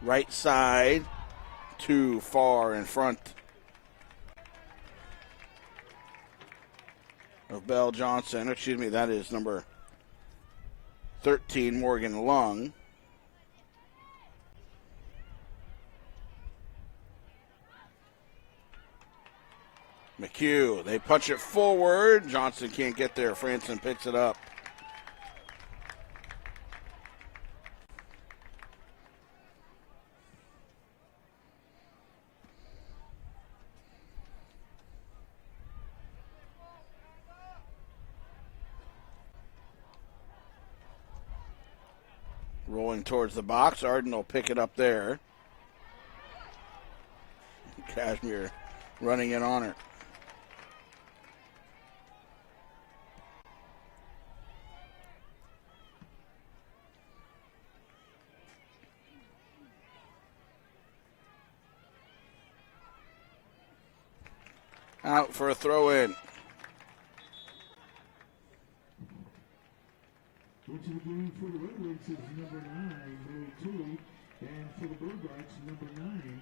Right side. Too far in front of Belle Johnson. Excuse me, that is number 13, Morgan Lung. McHugh, they punch it forward. Johnson can't get there. Franson picks it up. Rolling towards the box. Arden will pick it up there. Cashmere running in on her. Out for a throw-in. Into the game for the Red Wings is number 9, Mary Tooley, and for the Bulldogs, number 9,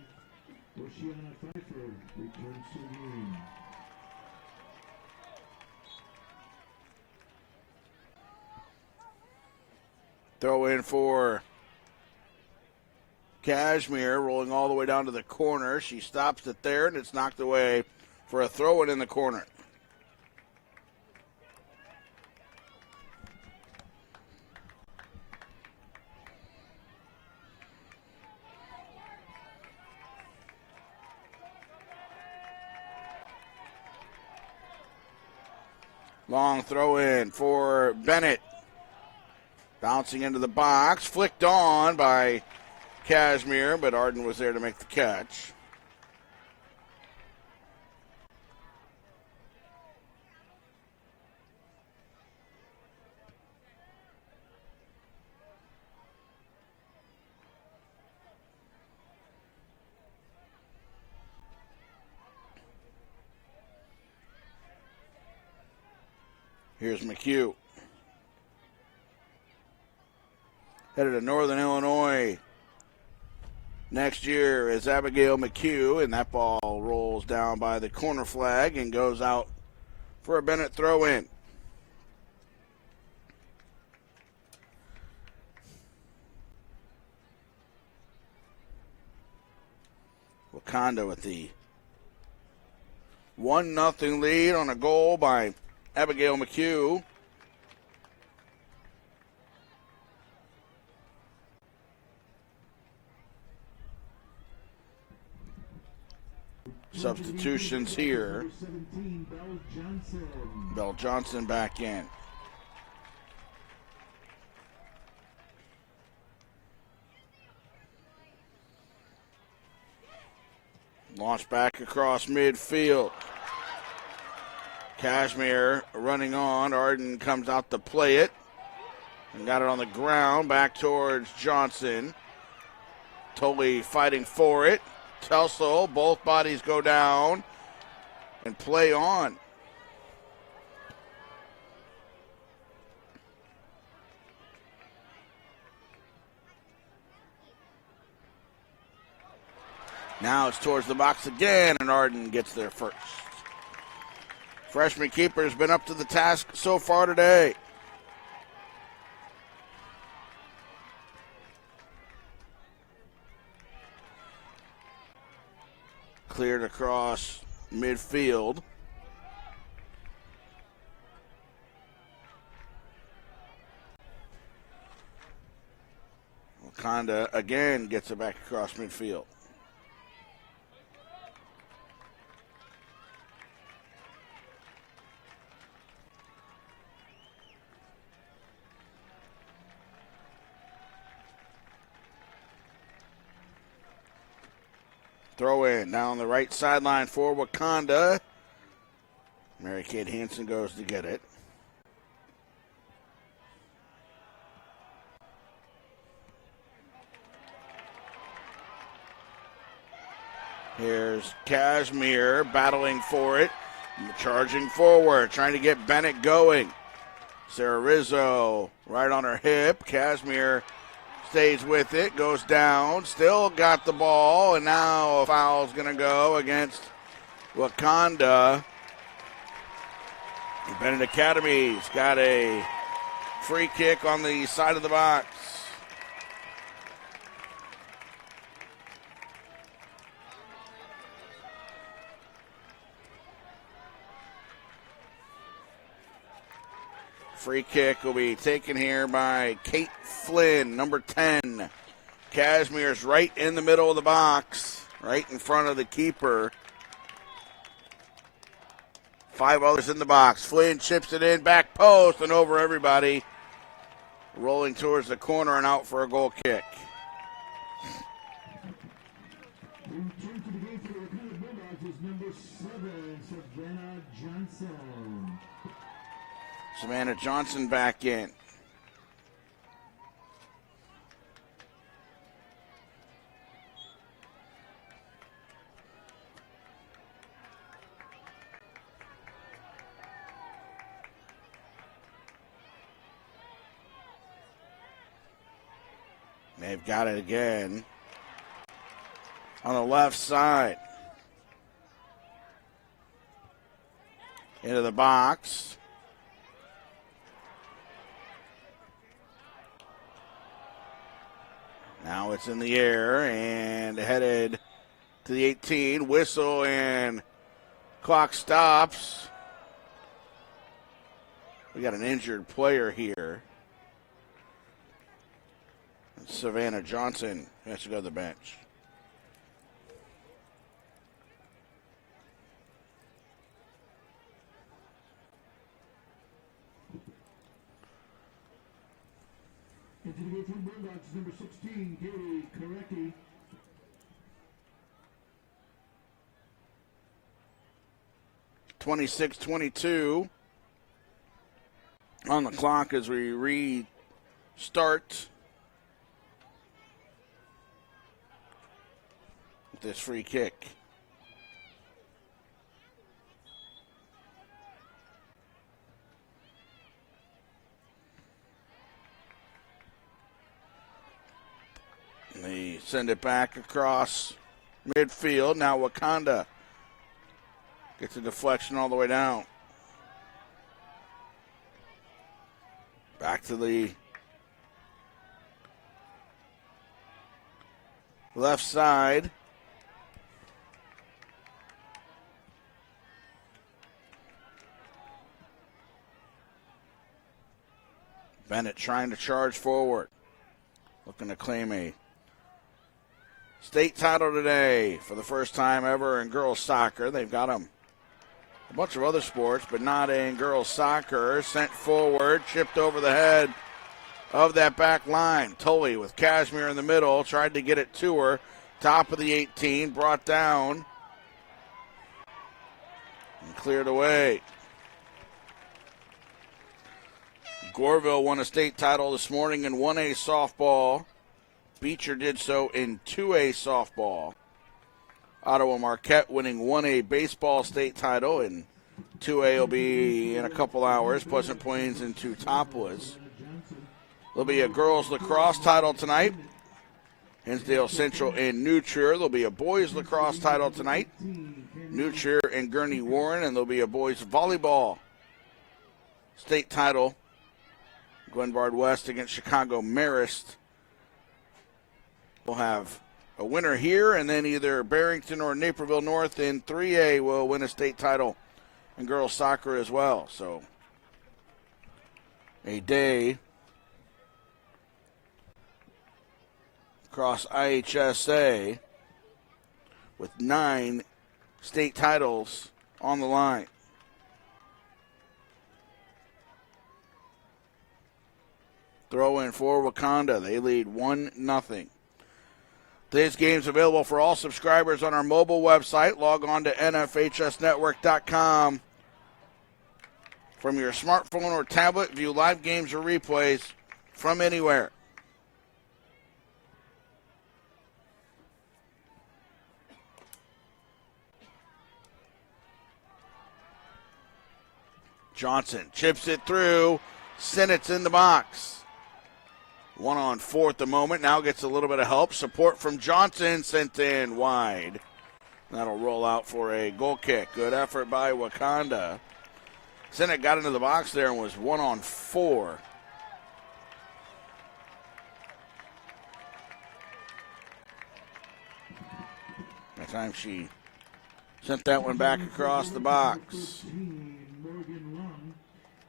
Oceana Pfeiffer returns to the game. Throw in for Cashmere, rolling all the way down to the corner. She stops it there, and it's knocked away for a throw-in in the corner. Long throw in for Benet. Bouncing into the box, flicked on by Cashmere, but Arden was there to make the catch. Here's McHugh. Headed to Northern Illinois next year is Abigail McHugh, and that ball rolls down by the corner flag and goes out for a Benet throw-in. Wauconda with the 1-0 lead on a goal by Abigail McHugh. Substitutions here. 17, Bell Johnson back in. Launch back across midfield. Cashmere running on. Arden comes out to play it. And got it on the ground. Back towards Johnson. Tully fighting for it. Tussle. Both bodies go down. And play on. Now it's towards the box again, and Arden gets there first. Freshman keeper's been up to the task so far today. Cleared across midfield. Wauconda again gets it back across midfield. Throw in down the right sideline for Wauconda. Mary Kate Hansen goes to get it. Here's Cashmere battling for it. Charging forward, trying to get Benet going. Sarah Rizzo right on her hip. Cashmere stays with it, goes down, still got the ball, and now a foul's going to go against Wauconda. Benet Academy's got a Free kick on the side of the box. Free kick will be taken here by Kate Flynn, number 10. Cashmere's right in the middle of the box, right in front of the keeper. 5 others in the box. Flynn chips it in, back post, and over everybody. Rolling towards the corner and out for a goal kick. Return to the game for the Wauconda Bulldogs is number 7, Savannah Johnson. Savannah Johnson back in. They've got it again on the left side. Into the box. Now it's in the air and headed to the 18. Whistle and clock stops. We got an injured player here. Savannah Johnson has to go to the bench. Into the game for the Bulldogs is number 16, Katie Korecki. (26-22) on the clock as we restart with this free kick. They send it back across midfield. Now Wauconda gets a deflection all the way down. Back to the left side. Benet trying to charge forward. Looking to claim a state title today for the first time ever in girls soccer. They've got a bunch of other sports, but not in girls soccer. Sent forward, chipped over the head of that back line. Tully with Cashmere in the middle, tried to get it to her. Top of the 18, brought down and cleared away. Goreville won a state title this morning in 1A softball. Beecher did so in 2A softball. Ottawa Marquette winning 1A baseball state title, and 2A will be in a couple hours. Pleasant Plains and Totopolis. There'll be a girls lacrosse title tonight. Hinsdale Central and New Trier. There'll be a boys lacrosse title tonight. New Trier and Gurney Warren, and there'll be a boys volleyball state title. Glenbard West against Chicago Marist. We'll have a winner here, and then either Barrington or Naperville North in 3A will win a state title in girls soccer as well. So a day across IHSA with 9 state titles on the line. Throw in for Wauconda. They lead 1-0. Today's game is available for all subscribers on our mobile website. Log on to nfhsnetwork.com. From your smartphone or tablet, view live games or replays from anywhere. Johnson chips it through. Sennett's in the box. 1-on-4 at the moment. Now gets a little bit of help. Support from Johnson. Sent in wide. That'll roll out for a goal kick. Good effort by Wauconda. Sennett got into the box there and was 1-on-4. time she sent that one back across the box. Morgan Lung.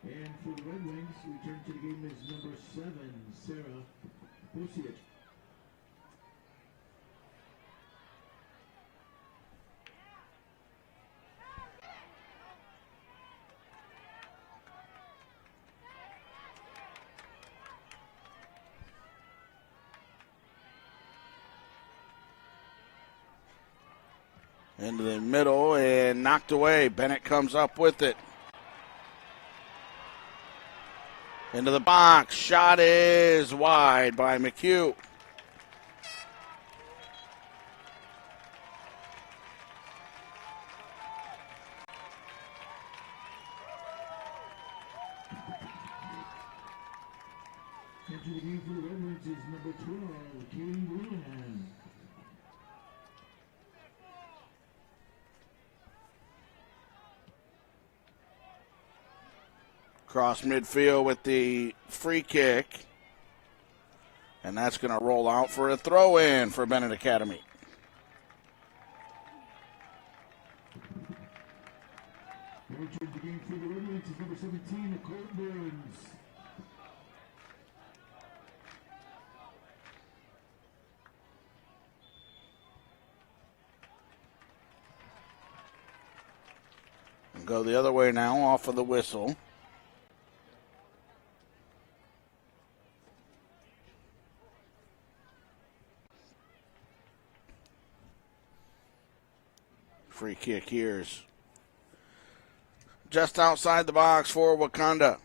And for the Red Wings, return to the game is number 7, Sarah Posic. Into the middle and knocked away. Benet comes up with it. Into the box. Shot is wide by McHugh. Into the game for the Red Wings is number 12, Katie Bruin. Cross midfield with the free kick. And that's going to roll out for a throw-in for Benet Academy. Entering the game for the Red Wings is number 17, Nicole Burns. And go the other way now off of the whistle. Free kick here is just outside the box for Wauconda.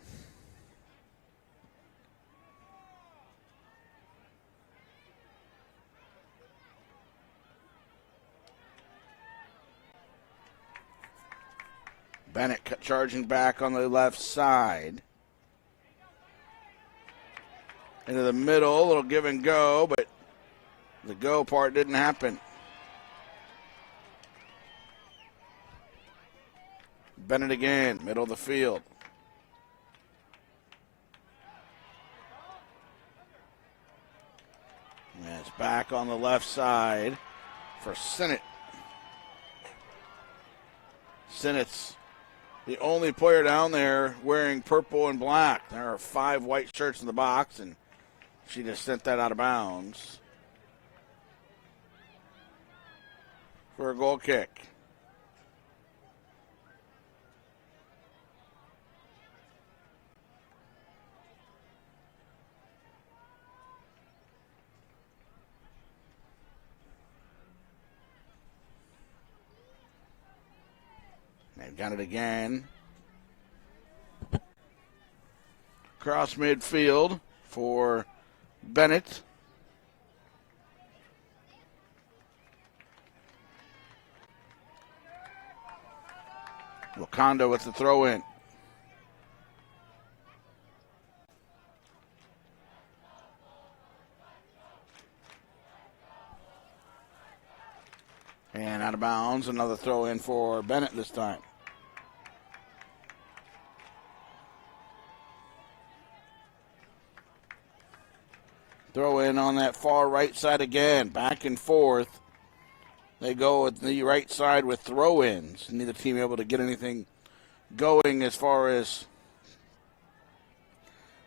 Benet charging back on the left side. Into the middle, a little give and go, but the go part didn't happen. Benet again, middle of the field. And it's back on the left side for Sinnott. Sinnott's the only player down there wearing purple and black. There are 5 white shirts in the box, and she just sent that out of bounds for a goal kick. They've got it again. Cross midfield for Benet. Wauconda with the throw in. And out of bounds, another throw in for Benet this time. Throw in on that far right side again, back and forth. They go with the right side with throw-ins. Neither team able to get anything going as far as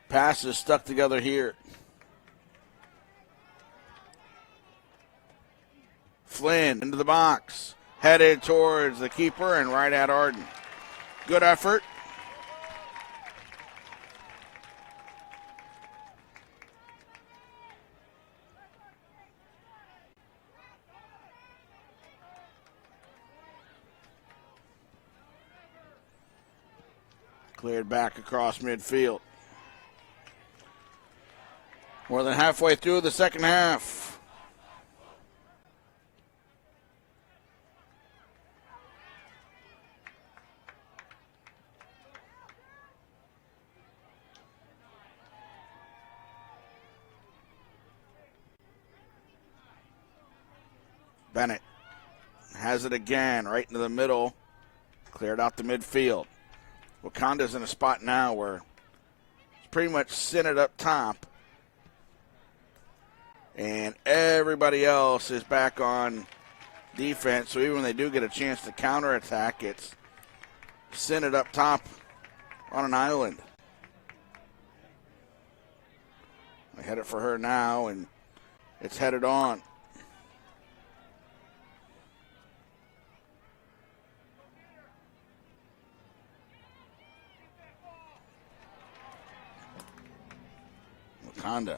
passes stuck together here. Flynn into the box, headed towards the keeper and right at Arden. Good effort. Cleared back across midfield. More than halfway through the second half. Benet has it again, right into the middle. Cleared out the midfield. Wauconda's in a spot now where it's pretty much centered up top. And everybody else is back on defense, so even when they do get a chance to counterattack, it's send it up top on an island. I head it for her now, and it's headed on. Wauconda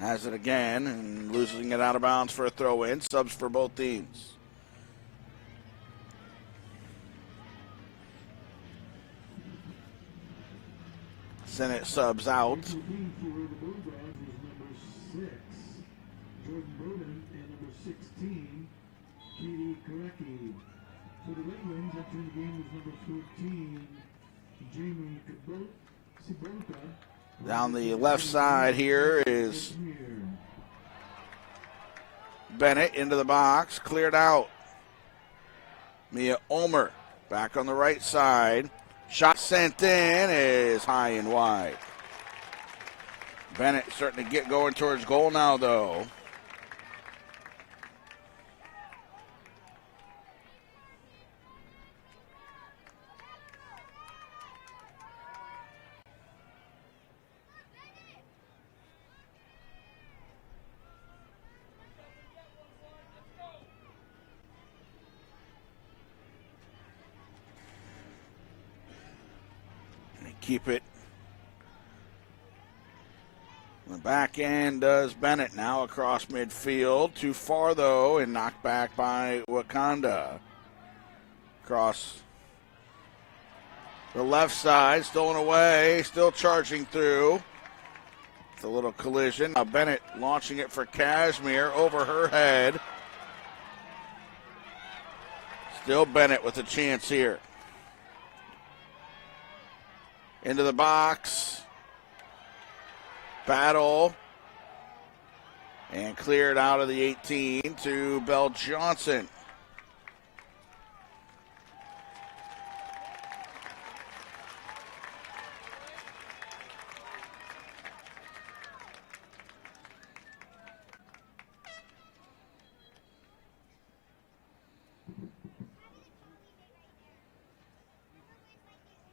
has it again and losing it out of bounds for a throw-in. Subs for both teams. Senate subs out. Down the left side here is Benet into the box, cleared out. Mia Ulmer back on the right side. Shot sent in is high and wide. Benet starting to get going towards goal now, though. Keep it. The back end does Benet now across midfield. Too far, though, and knocked back by Wauconda. Across the left side, stolen away, still charging through. It's a little collision. Now Benet launching it for Kashmir over her head. Still Benet with a chance here. Into the box. Battle. And cleared out of the 18 to Belle Johnson.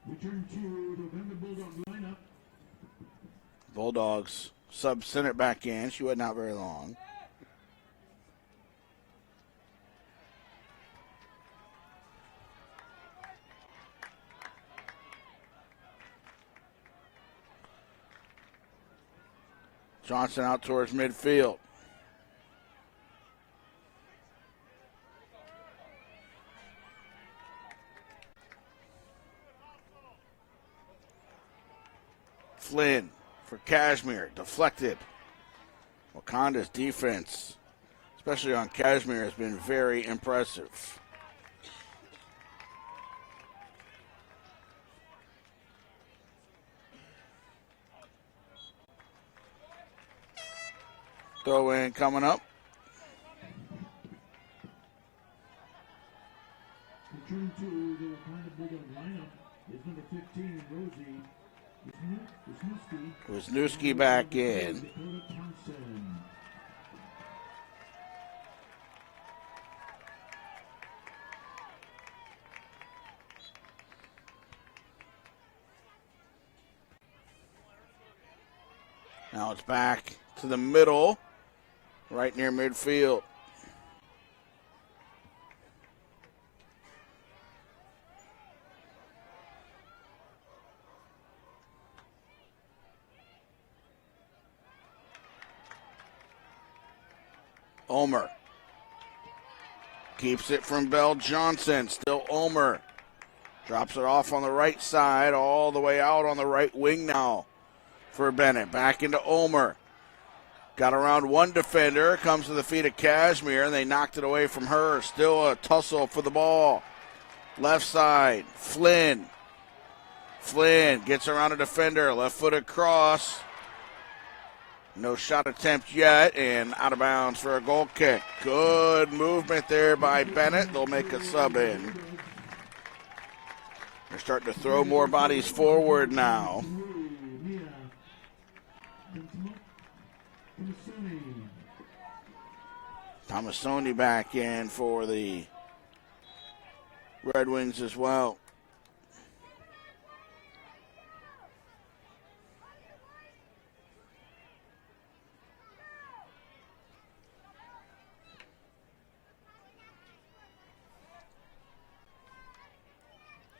Return to the Wauconda Bulldog lineup. Bulldogs sub sent it back in. She wasn't out very long. Johnson out towards midfield. Flynn for Kashmir, deflected. Wauconda's defense, especially on Kashmir, has been very impressive. Throw in coming up. Return to the Wauconda Bulldog lineup is number 15, Rosie Wisniewski back in. Now it's back to the middle, right near midfield. Ulmer keeps it from Belle Johnson. Still Ulmer. Drops it off on the right side, all the way out on the right wing now for Benet. Back into Ulmer. Got around one defender. Comes to the feet of Kashmir, and they knocked it away from her. Still a tussle for the ball. Left side, Flynn. Flynn gets around a defender. Left-footed cross. No shot attempt yet, and out of bounds for a goal kick. Good movement there by Benet. They'll make a sub in. They're starting to throw more bodies forward now. Tomasoni back in for the Red Wings as well.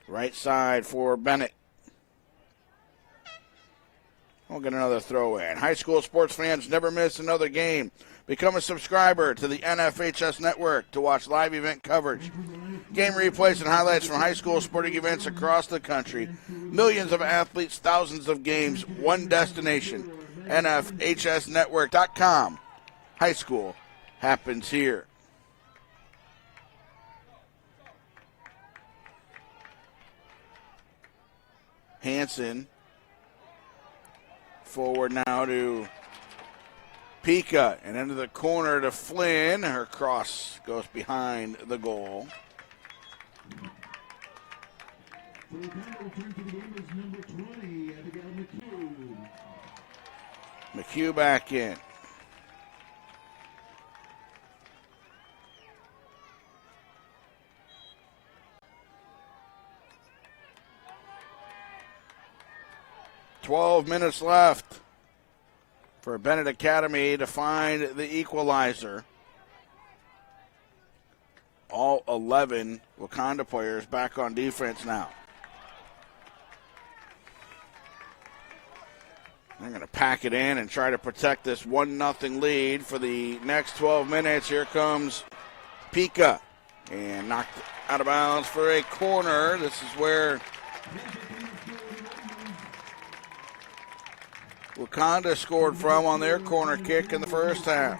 Right side for Benet. We'll get another throw in. High school sports fans, never miss another game. Become a subscriber to the NFHS Network to watch live event coverage, game replays, and highlights from high school sporting events across the country. Millions of athletes, thousands of games, one destination. NFHSNetwork.com. High school happens here. Hansen forward now to Pika and into the corner to Flynn. Her cross goes behind the goal. McHugh back in. "12 minutes left for Benet Academy to find the equalizer. All 11 Wauconda players back on defense now. They're going to pack it in and try to protect this 1-0 lead for the next 12 minutes. Here comes Pika and knocked out of bounds for a corner. This is where Wauconda scored from on their corner kick in the first half.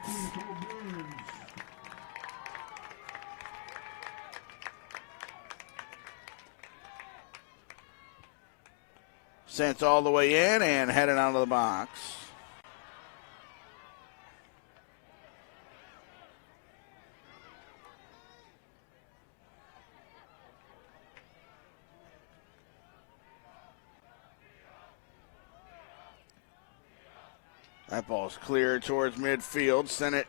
Sent all the way in and headed out of the box. That ball's cleared towards midfield. Sennett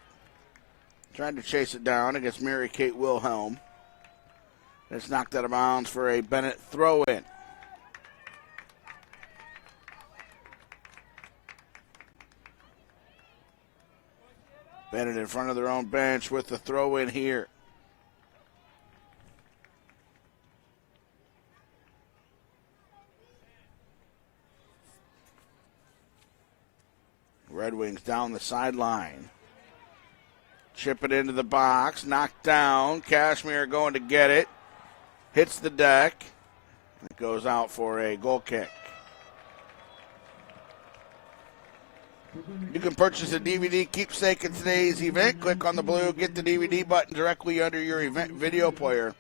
tried to chase it down against Mary Kate Wilhelm. It's knocked out of bounds for a Benet throw-in. Benet in front of their own bench with the throw-in here. Red Wings down the sideline. Chip it into the box. Knocked down. Cashmere going to get it. Hits the deck. It goes out for a goal kick. You can purchase a DVD keepsake in today's event. Click on the blue Get the DVD button directly under your event video player.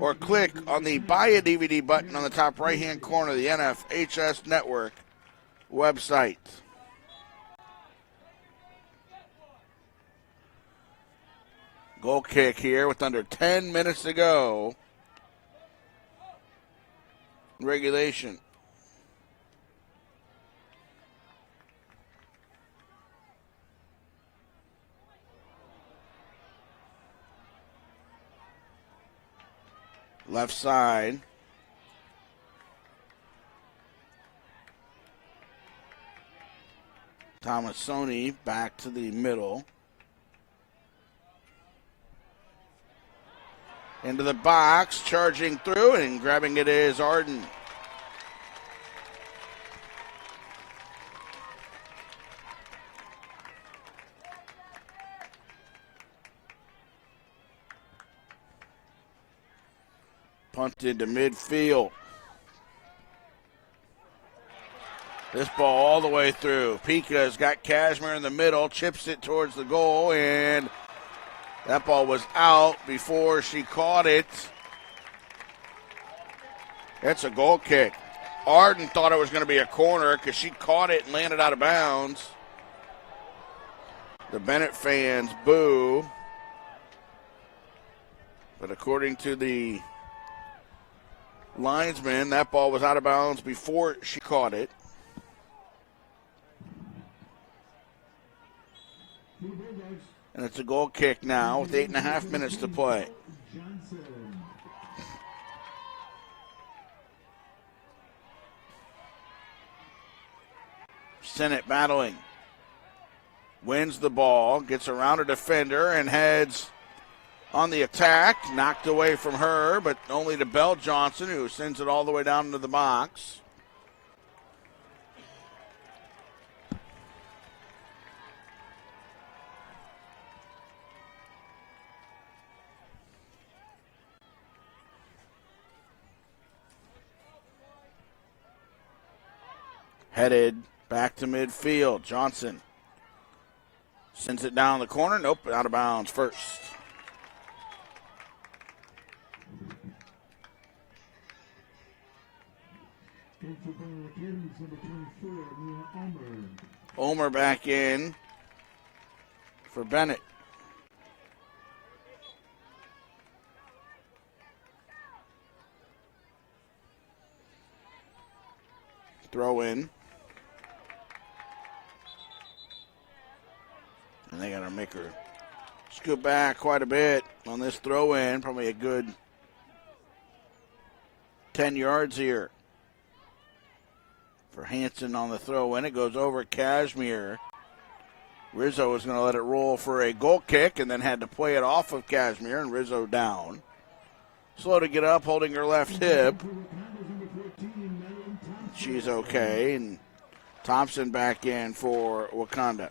Or click on the Buy a DVD button on the top right-hand corner of the NFHS Network website. Goal kick here with under 10 minutes to go. Regulation. Left side. Tomasoni back to the middle. Into the box, charging through, and grabbing it is Arden. Punted to midfield. This ball all the way through. Pika's got Cashmere in the middle, chips it towards the goal, and that ball was out before she caught it. That's a goal kick. Arden thought it was going to be a corner because she caught it and landed out of bounds. The Benet fans boo. But according to the linesman, that ball was out of bounds before she caught it. And it's a goal kick now with 8.5 minutes to play. Sennett battling. Wins the ball, gets around a defender, and heads on the attack. Knocked away from her, but only to Bell Johnson, who sends it all the way down into the box. Headed back to midfield. Johnson sends it down the corner. Nope, out of bounds first. Omer back in for Benet. Throw in. And they got to make her scoot back quite a bit on this throw in. Probably a good 10 yards here for Hanson on the throw in. It goes over Cashmere. Rizzo was going to let it roll for a goal kick and then had to play it off of Cashmere, and Rizzo down. Slow to get up, holding her left hip. She's okay, and Thompson back in for Wauconda.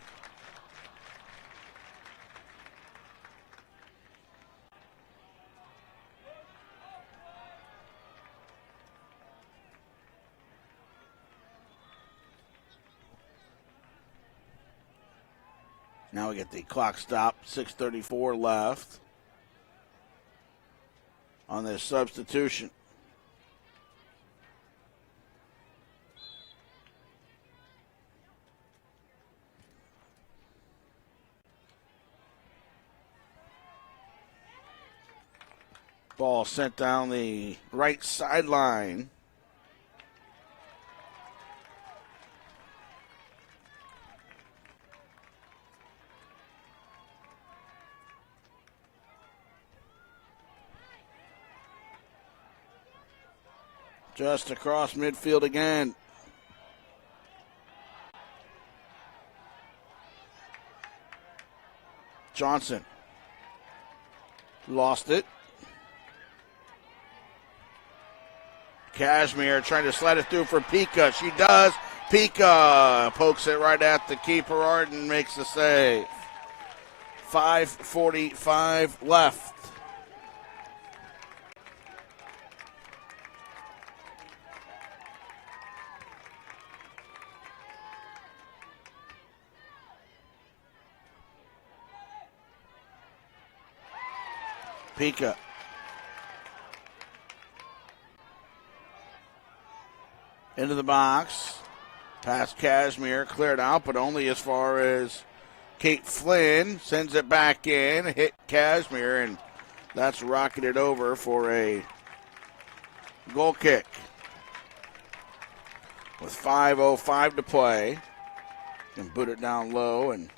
Now we get the clock stop, 6:34 left on this substitution. Ball sent down the right sideline. Just across midfield again. Johnson lost it. Cashmere trying to slide it through for Pika. She does. Pika pokes it right at the keeper. Arden makes the save. 5:45 left. Pika. Into the box. Past Cashmere. Cleared out, but only as far as Kate Flynn. Sends it back in. Hit Cashmere, and that's rocketed over for a goal kick. With 5:05 to play. And put it down low and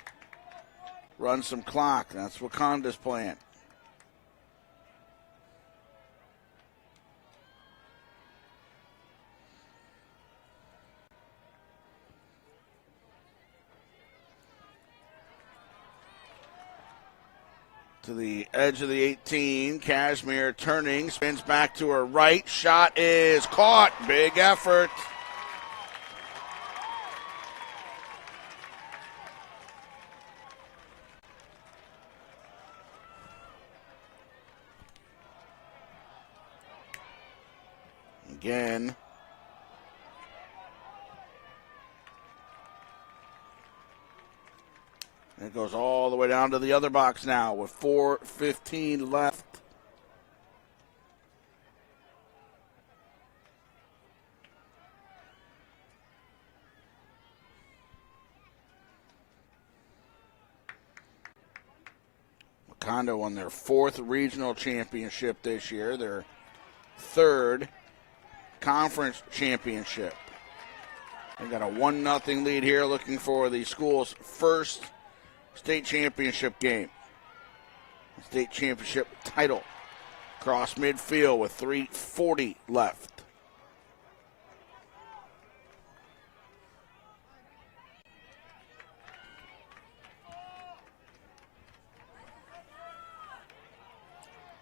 run some clock. That's Wauconda's plan. To the edge of the 18, Cashmere turning, spins back to her right, shot is caught, big effort. Again. It goes all the way down to the other box now with 4:15 left. Wauconda won their 4th regional championship this year, their 3rd conference championship. They got a 1-0 lead here, looking for the school's first state championship game. state championship title. Cross midfield with 3:40 left.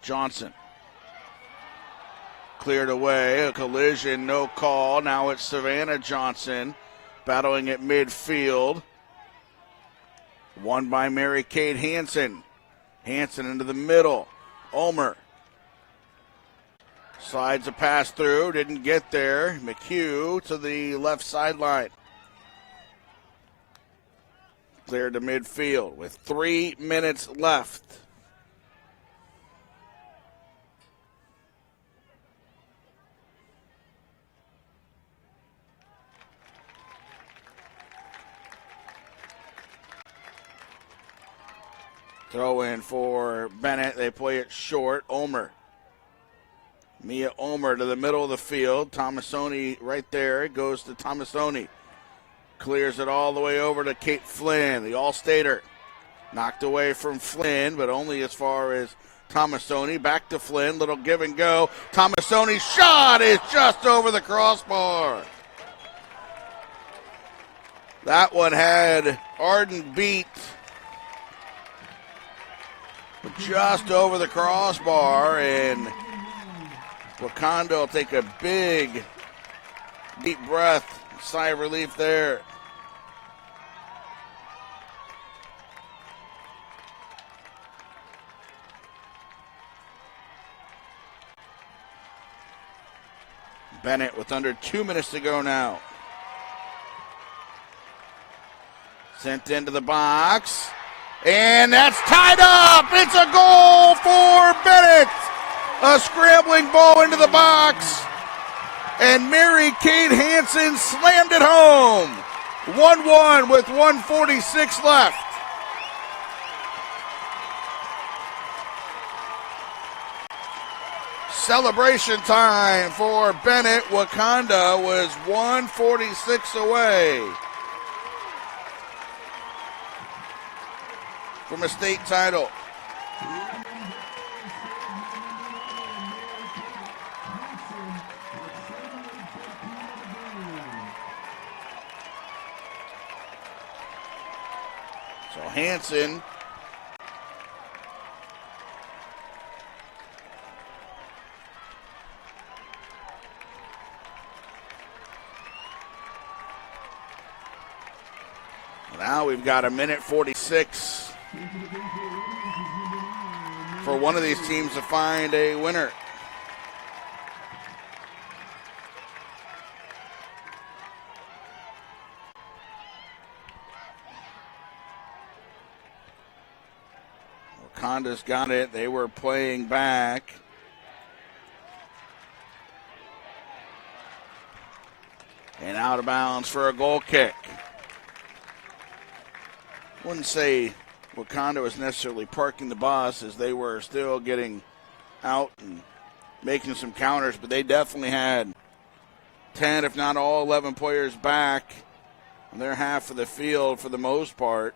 Johnson. Cleared away, a collision, no call. Now it's Savannah Johnson battling at midfield. Won by Mary Kate Hansen. Hansen into the middle. Ulmer. Slides a pass through, didn't get there. McHugh to the left sideline. Cleared to midfield with 3 minutes left. Throw in for Benet. They play it short. Ulmer. Mia Ulmer to the middle of the field. Tomasoni right there. It goes to Tomasoni. Clears it all the way over to Kate Flynn, the All-Stater. Knocked away from Flynn, but only as far as Tomasoni. Back to Flynn. Little give and go. Tomasoni's shot is just over the crossbar. That one had Arden beat. Just over the crossbar, and Wauconda will take a big, deep breath, sigh of relief there. Benet with under 2 minutes to go now. Sent into the box. And that's tied up. It's a goal for Benet. A scrambling ball into the box. And Mary Kate Hansen slammed it home. 1-1 with 1:46 left. Celebration time for Benet. Wauconda was 1:46 away from a state title. So Hansen now we've got 1:46 for one of these teams to find a winner. Wauconda's got it. They were playing back. And out of bounds for a goal kick. Wouldn't say Wauconda was necessarily parking the bus, as they were still getting out and making some counters, but they definitely had 10, if not all 11 players back on their half of the field for the most part.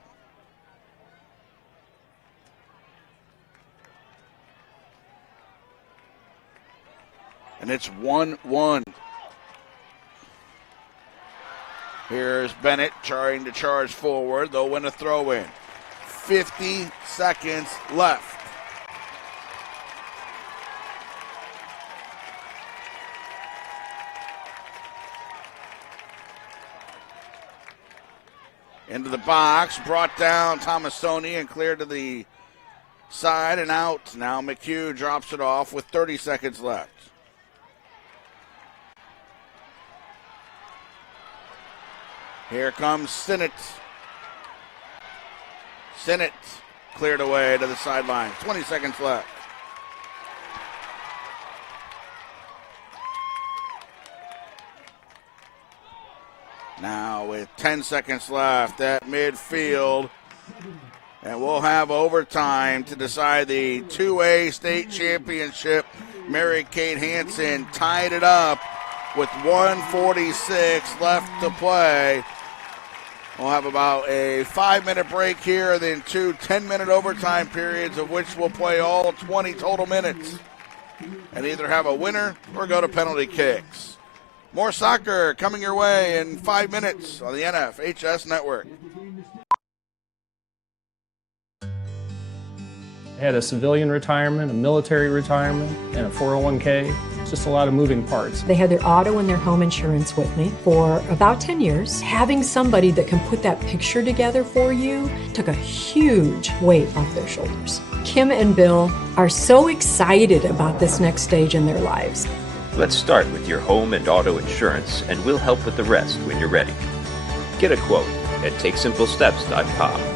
And it's 1-1. Here's Benet trying to charge forward. They'll win a throw-in. 50 seconds left. Into the box, brought down Tomasoni and cleared to the side and out. Now McHugh drops it off with 30 seconds left. Here comes Sinnott. Sinnott cleared away to the sideline. 20 seconds left. Now with 10 seconds left at midfield. And we'll have overtime to decide the 2A state championship. Mary Kate Hansen tied it up with 1:46 left to play. We'll have about a 5-minute break here, then 2 10-minute overtime periods, of which we'll play all 20 total minutes and either have a winner or go to penalty kicks. More soccer coming your way in 5 minutes on the NFHS Network. I had a civilian retirement, a military retirement, and a 401k. It's just a lot of moving parts. They had their auto and their home insurance with me for about 10 years. Having somebody that can put that picture together for you took a huge weight off their shoulders. Kim and Bill are so excited about this next stage in their lives. Let's start with your home and auto insurance, and we'll help with the rest when you're ready. Get a quote at TakeSimpleSteps.com.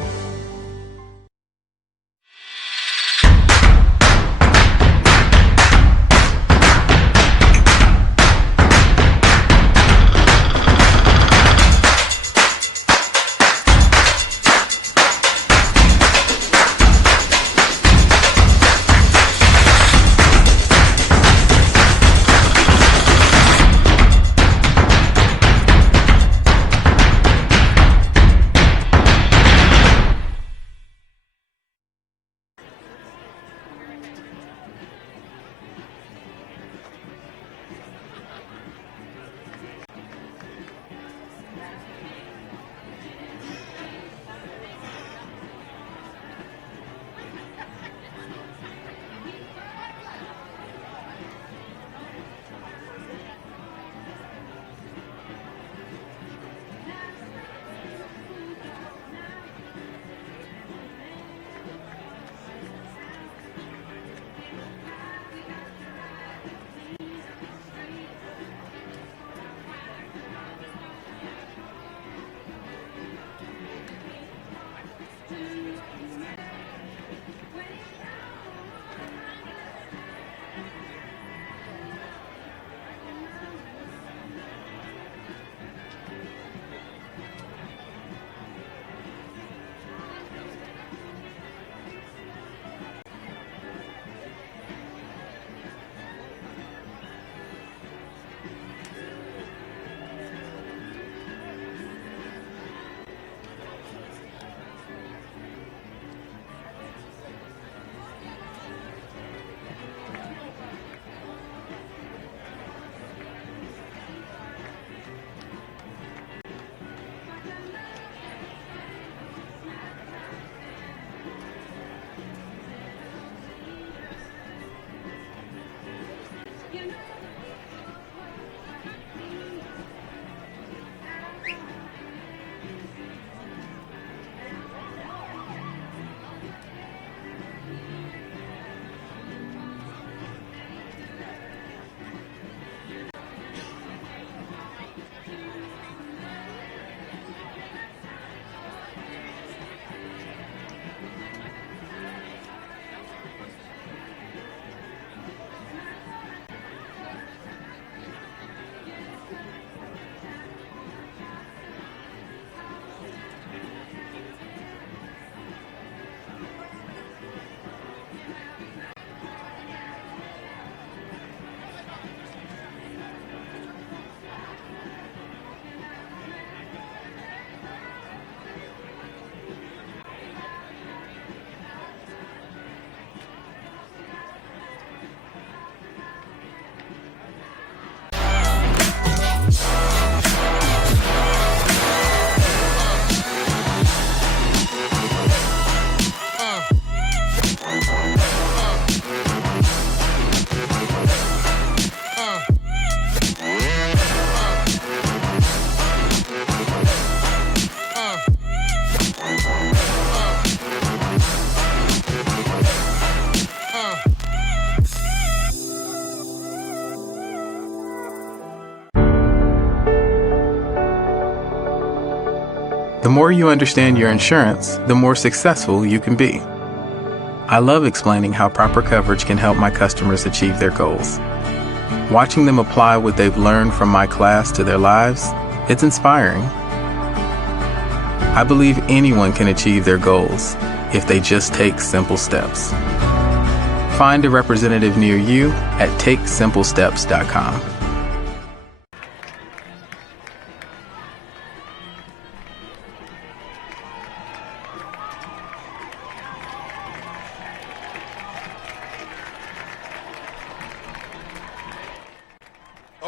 The more you understand your insurance, the more successful you can be. I love explaining how proper coverage can help my customers achieve their goals. Watching them apply what they've learned from my class to their lives, it's inspiring. I believe anyone can achieve their goals if they just take simple steps. Find a representative near you at TakeSimpleSteps.com.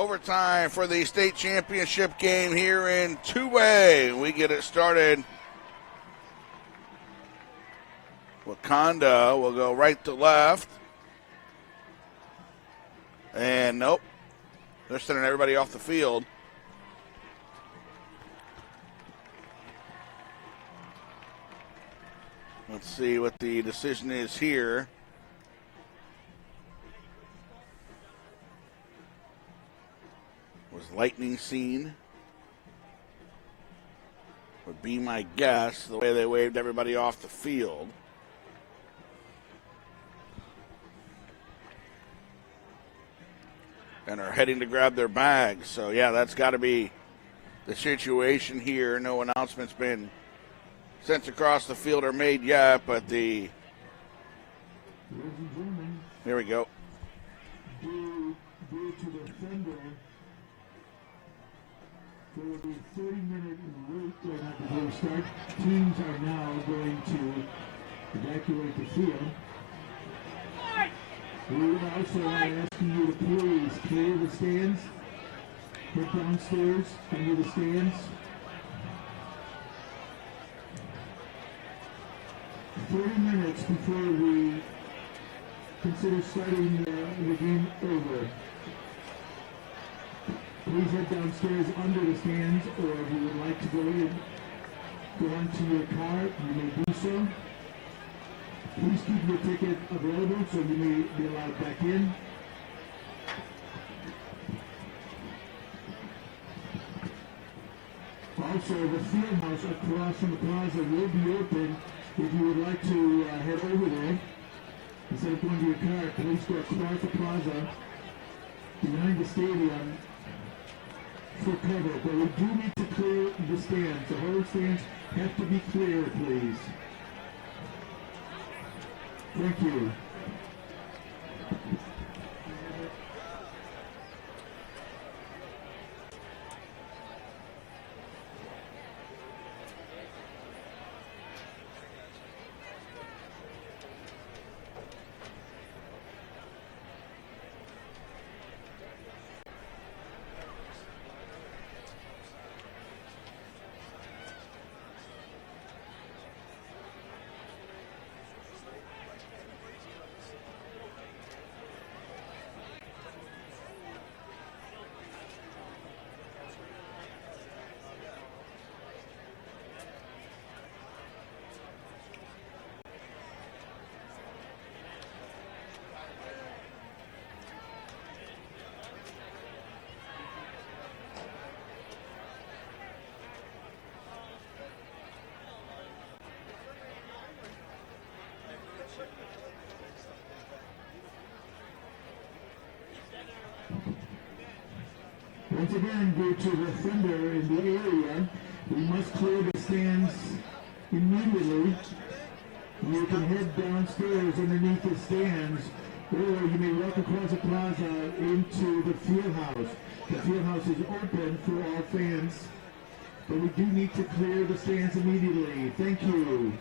overtime for the state championship game here in 2A. We get it started. Wauconda will go right to left. And nope, they're sending everybody off the field. Let's see what the decision is here. Was lightning seen? Would be my guess, the way they waved everybody off the field. And are heading to grab their bags. So, yeah, that's got to be the situation here. No announcement's been sent across the field or made yet, but here we go. Due to the thunder, for the 30-minute wait right after the start, teams are now going to evacuate the field. We would also ask you to please clear the stands, head downstairs into the stands. 30 minutes before we consider starting the game over. Please head downstairs under the stands, or if you would like to go onto your car, you may do so. Please keep your ticket available so you may be allowed back in. Also, the field house across from the plaza will be open if you would like to head over there. Instead of going to your car, please go across the plaza behind the stadium for cover. But we do need to clear the stands. The whole stands have to be clear, please. Thank you. Once again, due to the thunder in the area, we must clear the stands immediately. You can head downstairs underneath the stands, or you may walk across the plaza into the field house. The field house is open for all fans, but we do need to clear the stands immediately. Thank you.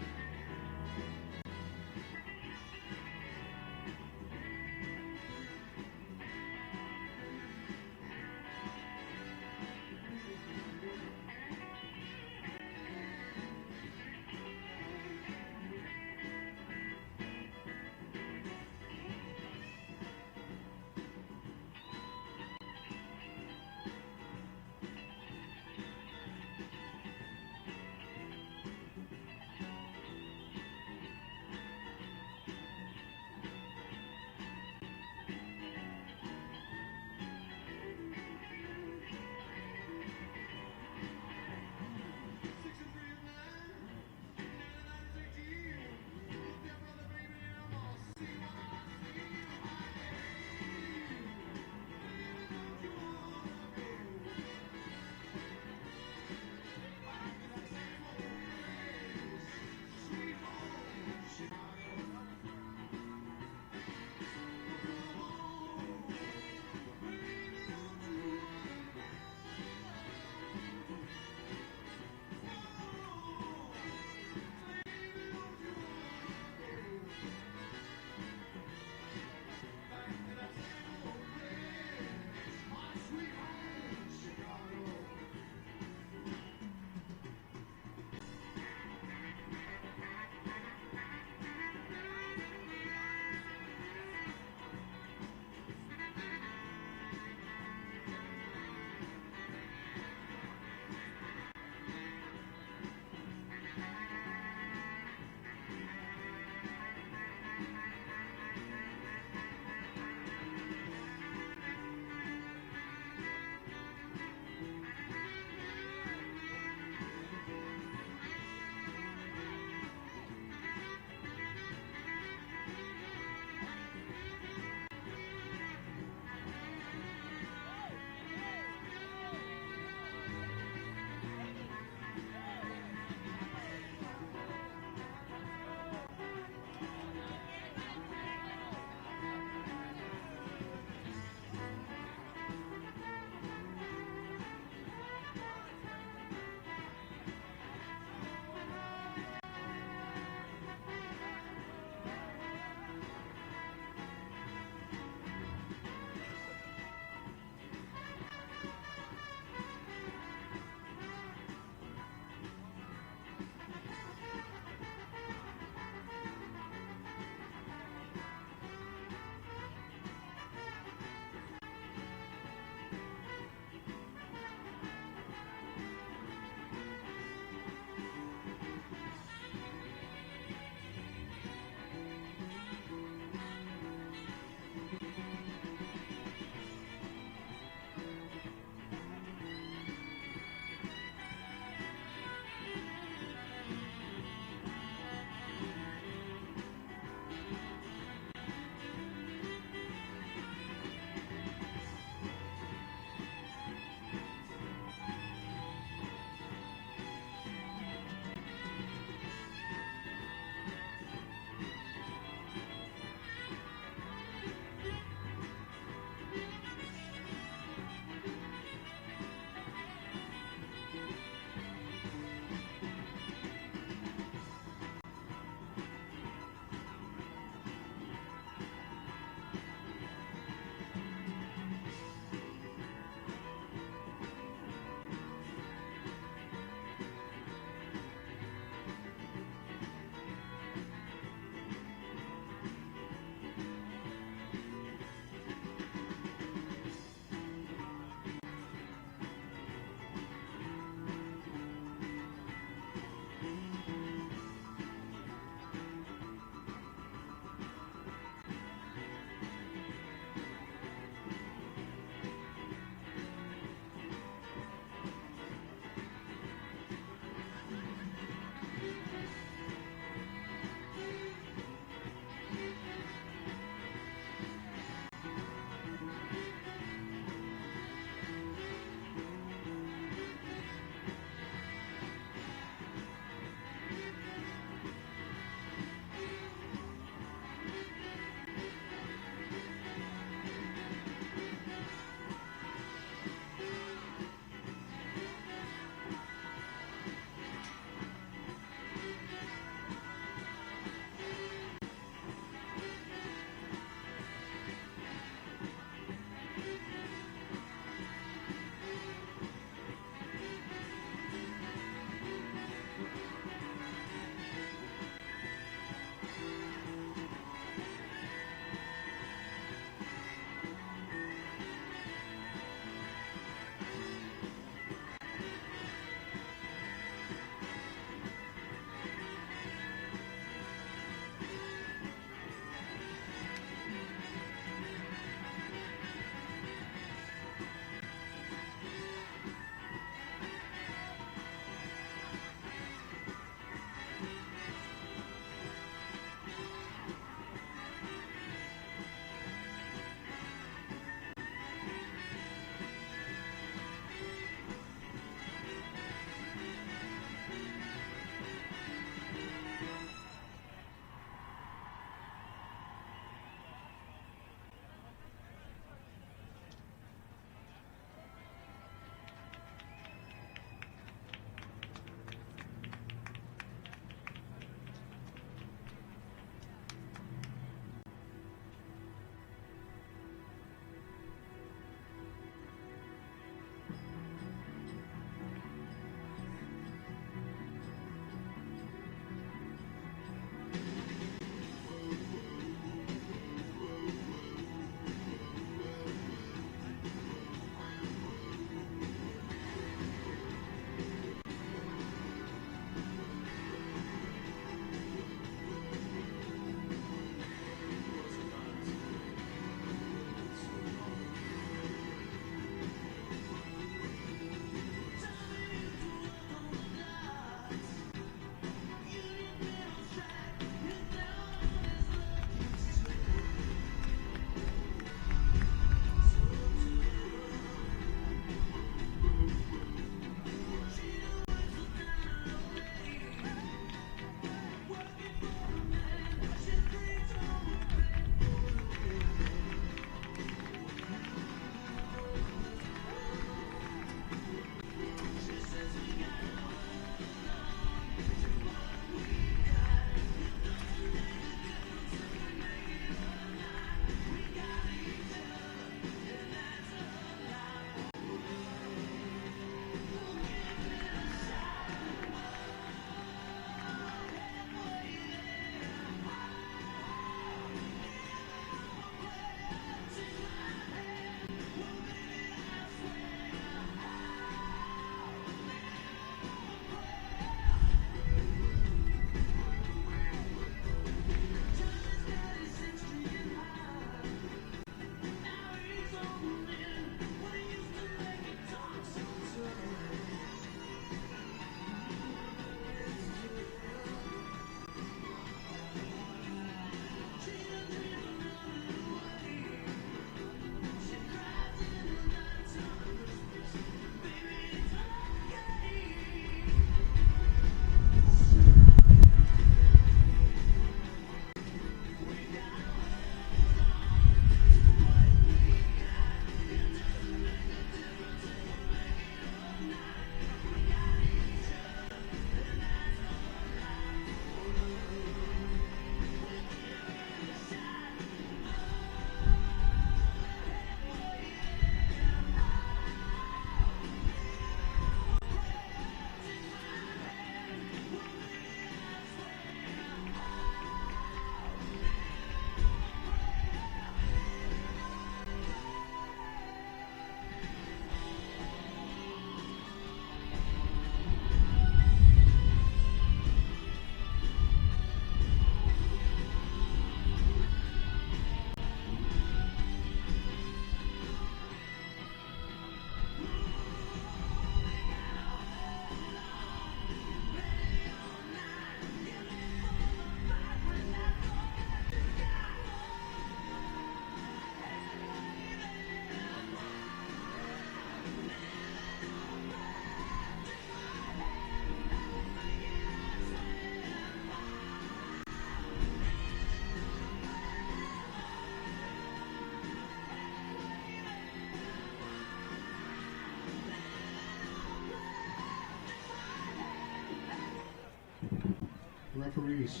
degrees.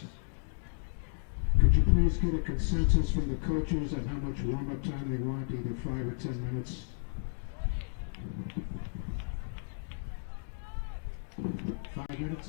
Could you please get a consensus from the coaches on how much warm-up time they want, either 5 or 10 minutes? 5 minutes?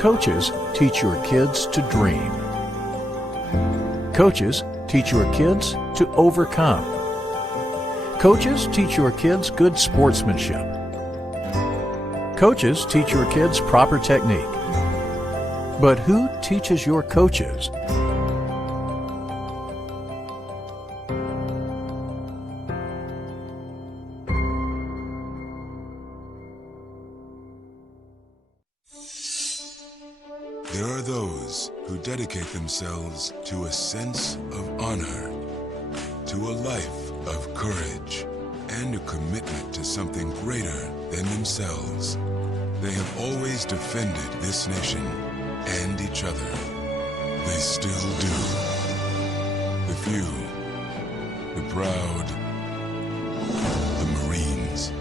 Coaches teach your kids to dream. Coaches teach your kids to overcome. Coaches teach your kids good sportsmanship. Coaches teach your kids proper technique. But who teaches your coaches? There are those who dedicate themselves to a sense of honor, to a life of courage, and a commitment to something greater than themselves. They have always defended this nation and each other. They still do. The few, the proud, the Marines.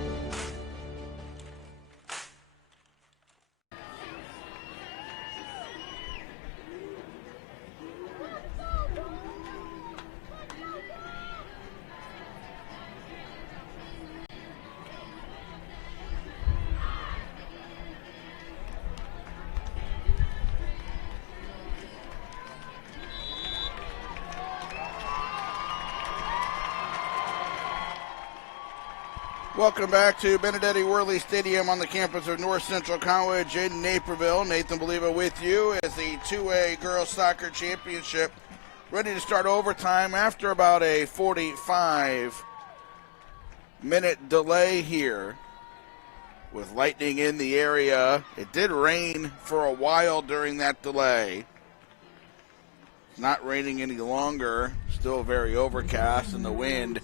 Welcome back to Benedetti Worley Stadium on the campus of North Central College in Naperville. Nathan Believa with you as the 2A Girls Soccer Championship ready to start overtime after about a 45-minute delay here with lightning in the area. It did rain for a while during that delay. It's not raining any longer. Still very overcast, and the wind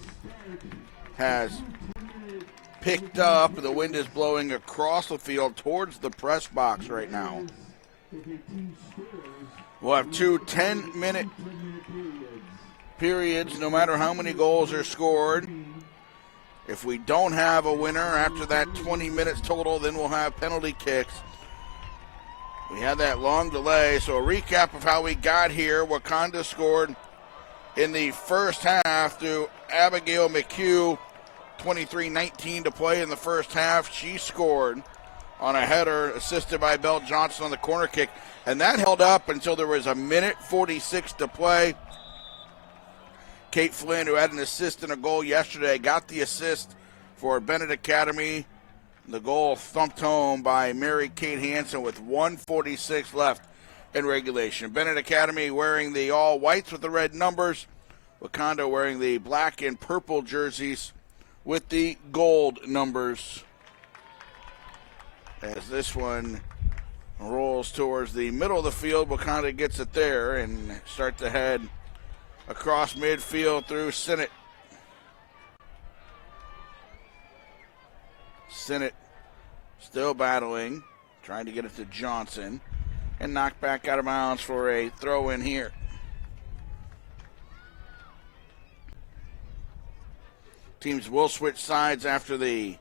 has picked up. The wind is blowing across the field towards the press box right now. We'll have two 10-minute periods, no matter how many goals are scored. If we don't have a winner after that 20 minutes total, then we'll have penalty kicks. We had that long delay, so a recap of how we got here. Wauconda scored in the first half through Abigail McHugh. 23-19 to play in the first half. She scored on a header assisted by Belle Johnson on the corner kick, and that held up until there was a minute 46 to play. Kate Flynn, who had an assist and a goal yesterday, got the assist for Benet Academy. The goal thumped home by Mary Kate Hansen with 1:46 left in regulation. Benet Academy wearing the all whites with the red numbers. Wauconda wearing the black and purple jerseys with the gold numbers, as this one rolls towards the middle of the field. Wauconda gets it there and start to head across midfield through Sinnott. Sinnott still battling, trying to get it to Johnson, and knocked back out of bounds for a throw in here. Teams will switch sides after the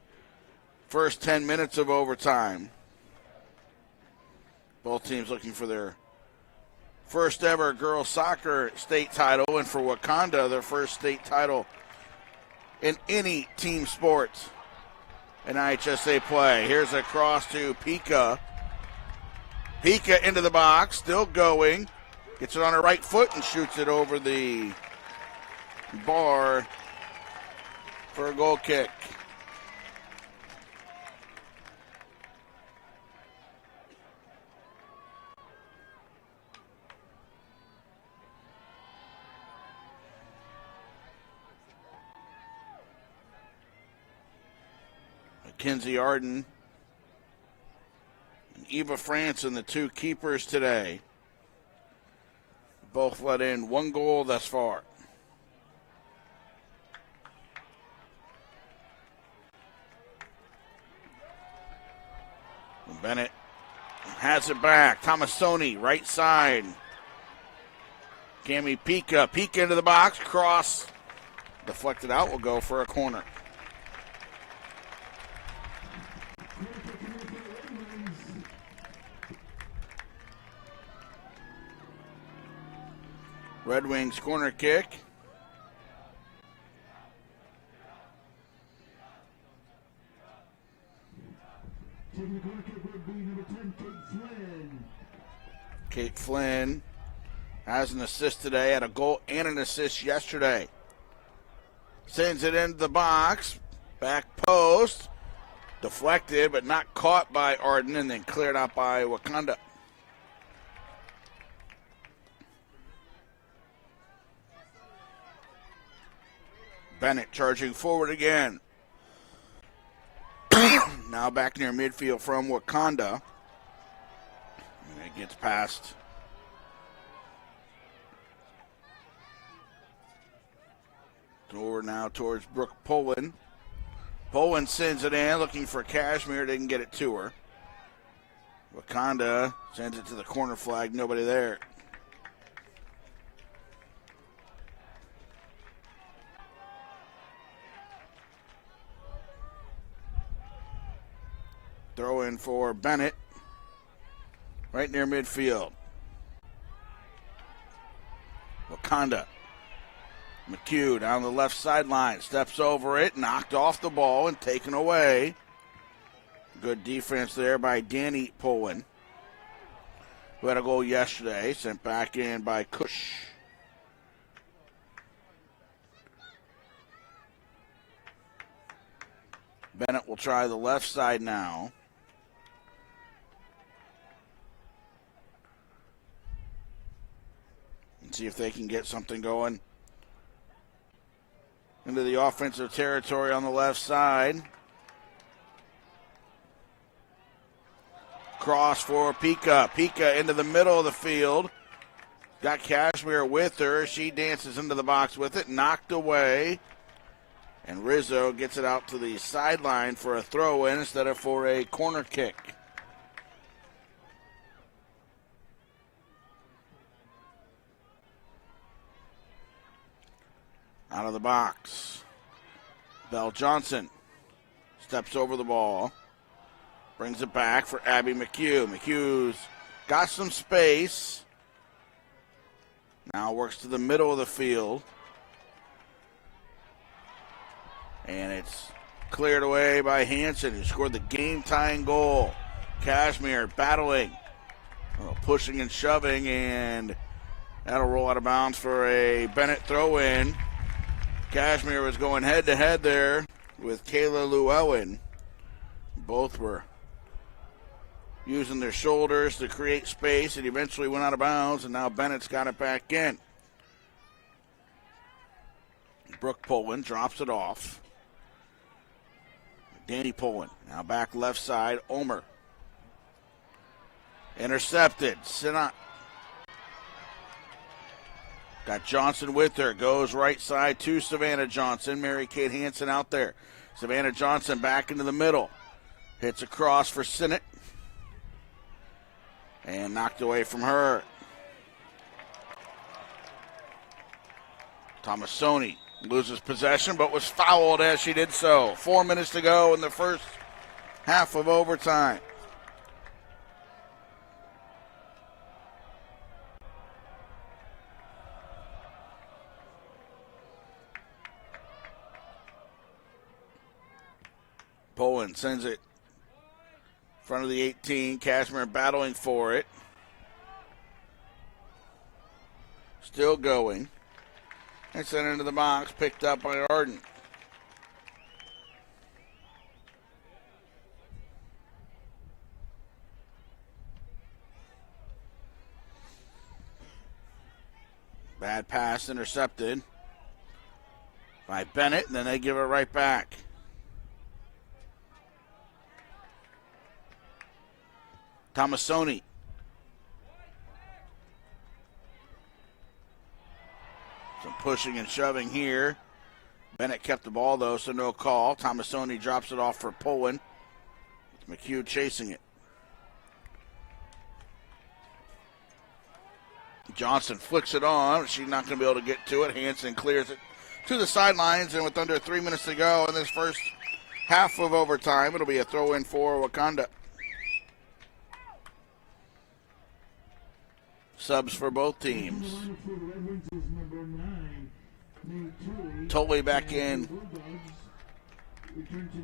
first 10 minutes of overtime. Both teams looking for their first ever girls soccer state title, and for Wauconda, their first state title in any team sports in IHSA play. Here's a cross to Pika. Pika into the box, still going. Gets it on her right foot and shoots it over the bar for a goal kick. Mackenzie Arden and Eva Franson, the two keepers today, both let in one goal thus far. Benet has it back. Tomasoni, right side. Cami Pika. Pika into the box. Cross. Deflected out. Will go for a corner. Red Wings corner kick. Kate Flynn has an assist today, had a goal and an assist yesterday. Sends it into the box, back post, deflected but not caught by Arden, and then cleared out by Wauconda. Benet charging forward again. Now back near midfield from Wauconda. And it gets past over now towards Brooke Poland. Poland sends it in, looking for Cashmere, didn't get it to her. Wauconda sends it to the corner flag, nobody there. Throw in for Benet, right near midfield. Wauconda. McHugh down the left sideline, steps over it, knocked off the ball and taken away. Good defense there by Danny Poland, who had a goal yesterday, sent back in by Cush. Benet will try the left side now. And see if they can get something going into the offensive territory on the left side. Cross for Pika. Pika into the middle of the field. Got Cashmere with her. She dances into the box with it. Knocked away. And Rizzo gets it out to the sideline for a throw-in instead of for a corner kick. Out of the box. Belle Johnson steps over the ball. Brings it back for Abby McHugh. McHugh's got some space. Now works to the middle of the field. And it's cleared away by Hanson, who scored the game-tying goal. Cashmere battling, pushing and shoving, and that'll roll out of bounds for a Benet throw-in. Cashmere was going head-to-head there with Kayla Llewellyn. Both were using their shoulders to create space. It eventually went out of bounds, and now Bennett's got it back in. Brooke Poland drops it off. Danny Poland now back left side. Omer. Intercepted. Sinat. Got Johnson with her. Goes right side to Savannah Johnson. Mary Kate Hansen out there. Savannah Johnson back into the middle. Hits across for Sinnott. And knocked away from her. Tomasoni loses possession, but was fouled as she did so. 4 minutes to go in the first half of overtime. Poland sends it in front of the 18. Cashmere battling for it. Still going. And sent into the box, picked up by Arden. Bad pass intercepted by Benet, and then they give it right back. Tomasoni. Some pushing and shoving here. Benet kept the ball, though, so no call. Tomasoni drops it off for Poland. It's McHugh chasing it. Johnson flicks it on. She's not going to be able to get to it. Hanson clears it to the sidelines, and with under 3 minutes to go in this first half of overtime, it'll be a throw-in for Wauconda. Subs for both teams. Tolley back in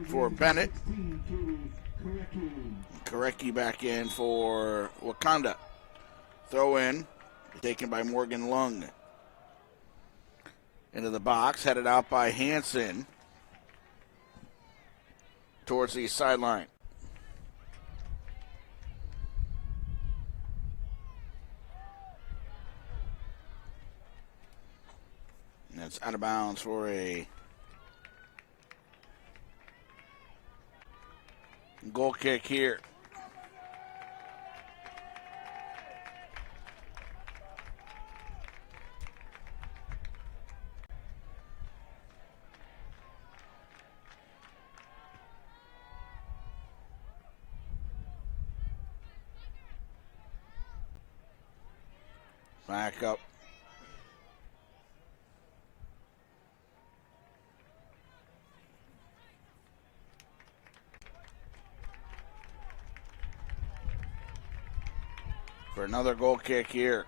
for Benet. Korecki back in for Wauconda. Throw in, taken by Morgan Lung. Into the box, headed out by Hansen towards the sideline. And it's out of bounds for a goal kick here. Back up. For another goal kick here.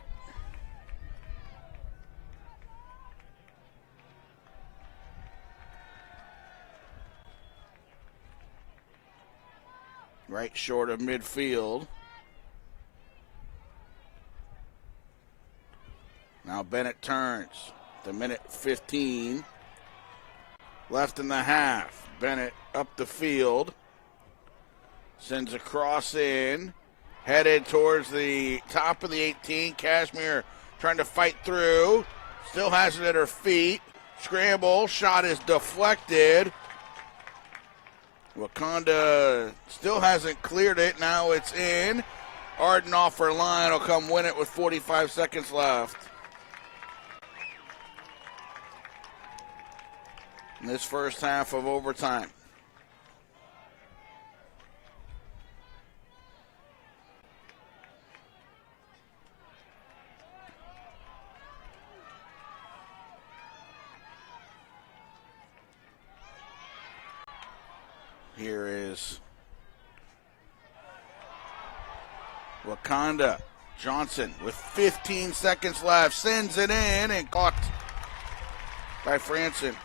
Right short of midfield. Now Benet turns. The minute 15 left in the half. Benet up the field. Sends a cross in. Headed towards the top of the 18. Kashmir trying to fight through. Still has it at her feet. Scramble. Shot is deflected. Wauconda still hasn't cleared it. Now it's in. Arden off her line will come win it with 45 seconds left. In this first half of overtime. Here is Wauconda. Johnson with 15 seconds left. Sends it in and caught by Franson.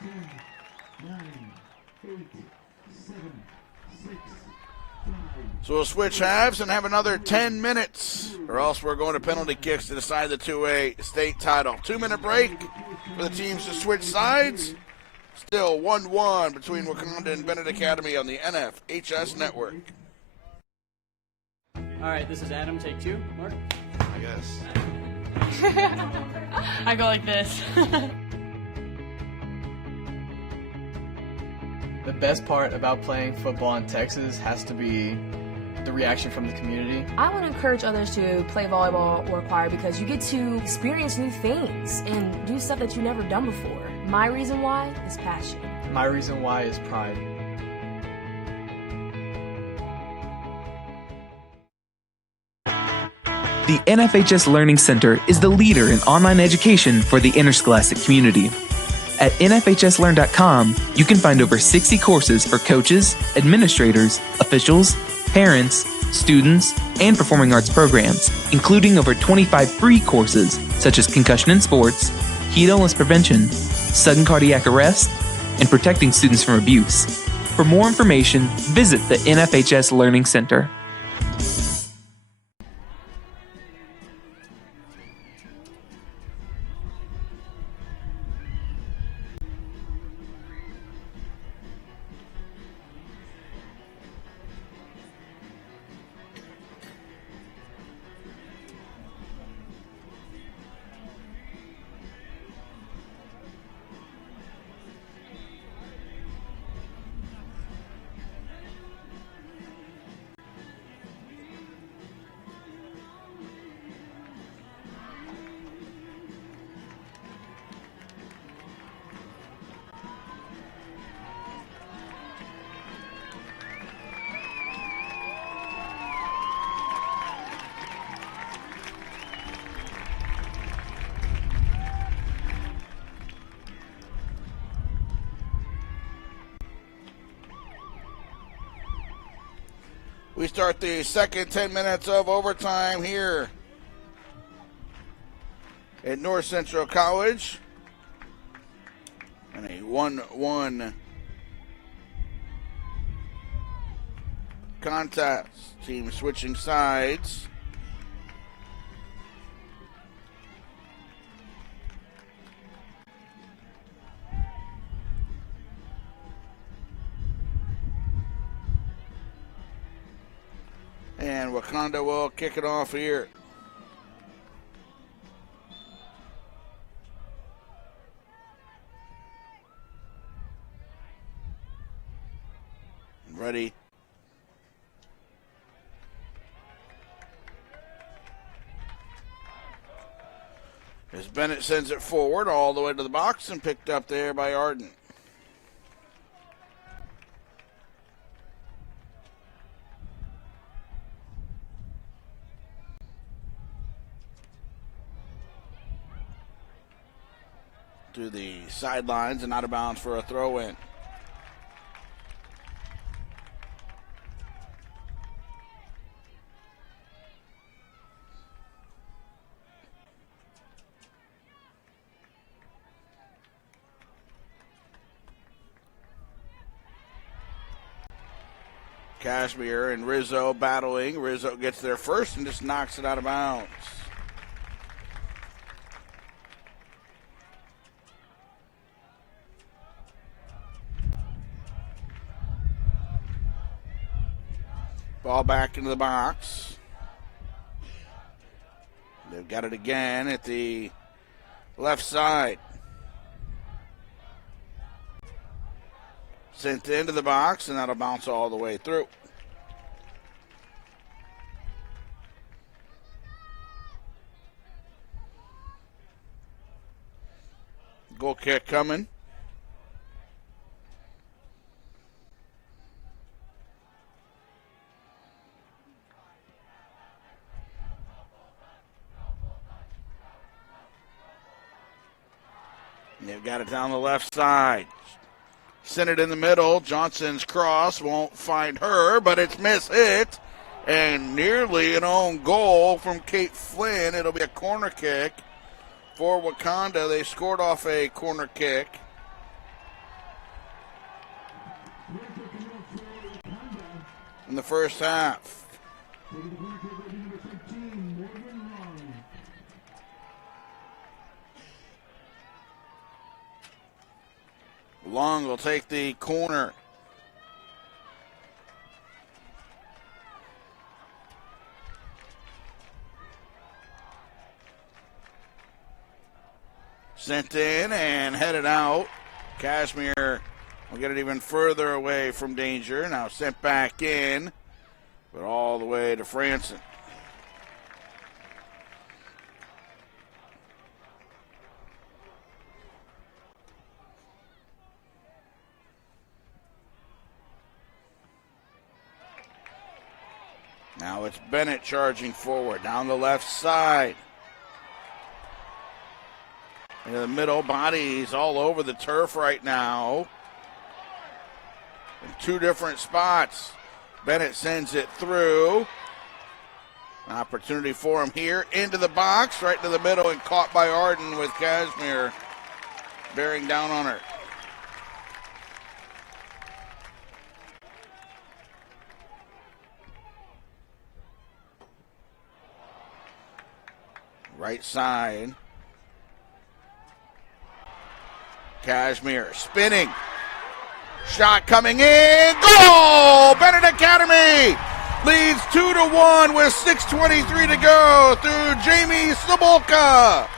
10, 9, 8, 7, 6, 5. So we'll switch halves and have another 10 minutes, or else we're going to penalty kicks to decide the 2A state title. 2-minute break for the teams to switch sides. Still 1-1 between Wauconda and Benet Academy on the NFHS network. All right, this is Adam. Take 2. Mark? I guess. I go like this. The best part about playing football in Texas has to be the reaction from the community. I want to encourage others to play volleyball or choir because you get to experience new things and do stuff that you've never done before. My reason why is passion. My reason why is pride. The NFHS Learning Center is the leader in online education for the interscholastic community. At NFHSLearn.com, you can find over 60 courses for coaches, administrators, officials, parents, students, and performing arts programs, including over 25 free courses such as concussion in sports, heat illness prevention, sudden cardiac arrest, and protecting students from abuse. For more information, visit the NFHS Learning Center. We start the second 10 minutes of overtime here at North Central College. And a 1-1 contest. Team switching sides. And Wauconda will kick it off here. Ready. As Benet sends it forward all the way to the box and picked up there by Arden. To the sidelines and out of bounds for a throw-in. Cashmere and Rizzo battling. Rizzo gets there first and just knocks it out of bounds. Ball back into the box. They've got it again at the left side. Sent into the box, and that'll bounce all the way through. Goal kick coming. They've got it down the left side. Sent it in the middle. Johnson's cross won't find her, but it's mishit. And nearly an own goal from Kate Flynn. It'll be a corner kick for Wauconda. They scored off a corner kick. In the first half. Long will take the corner. Sent in and headed out. Cashmere will get it even further away from danger. Now sent back in, but all the way to Franson. Now it's Benet charging forward down the left side. Into the middle, bodies all over the turf right now. In two different spots. Benet sends it through. An opportunity for him here. Into the box, right to the middle, and caught by Arden with Cashmere bearing down on her. Right side. Cashmere spinning. Shot coming in. Goal! Benet Academy leads 2-1 with 6:23 to go through Jamie Sabolka.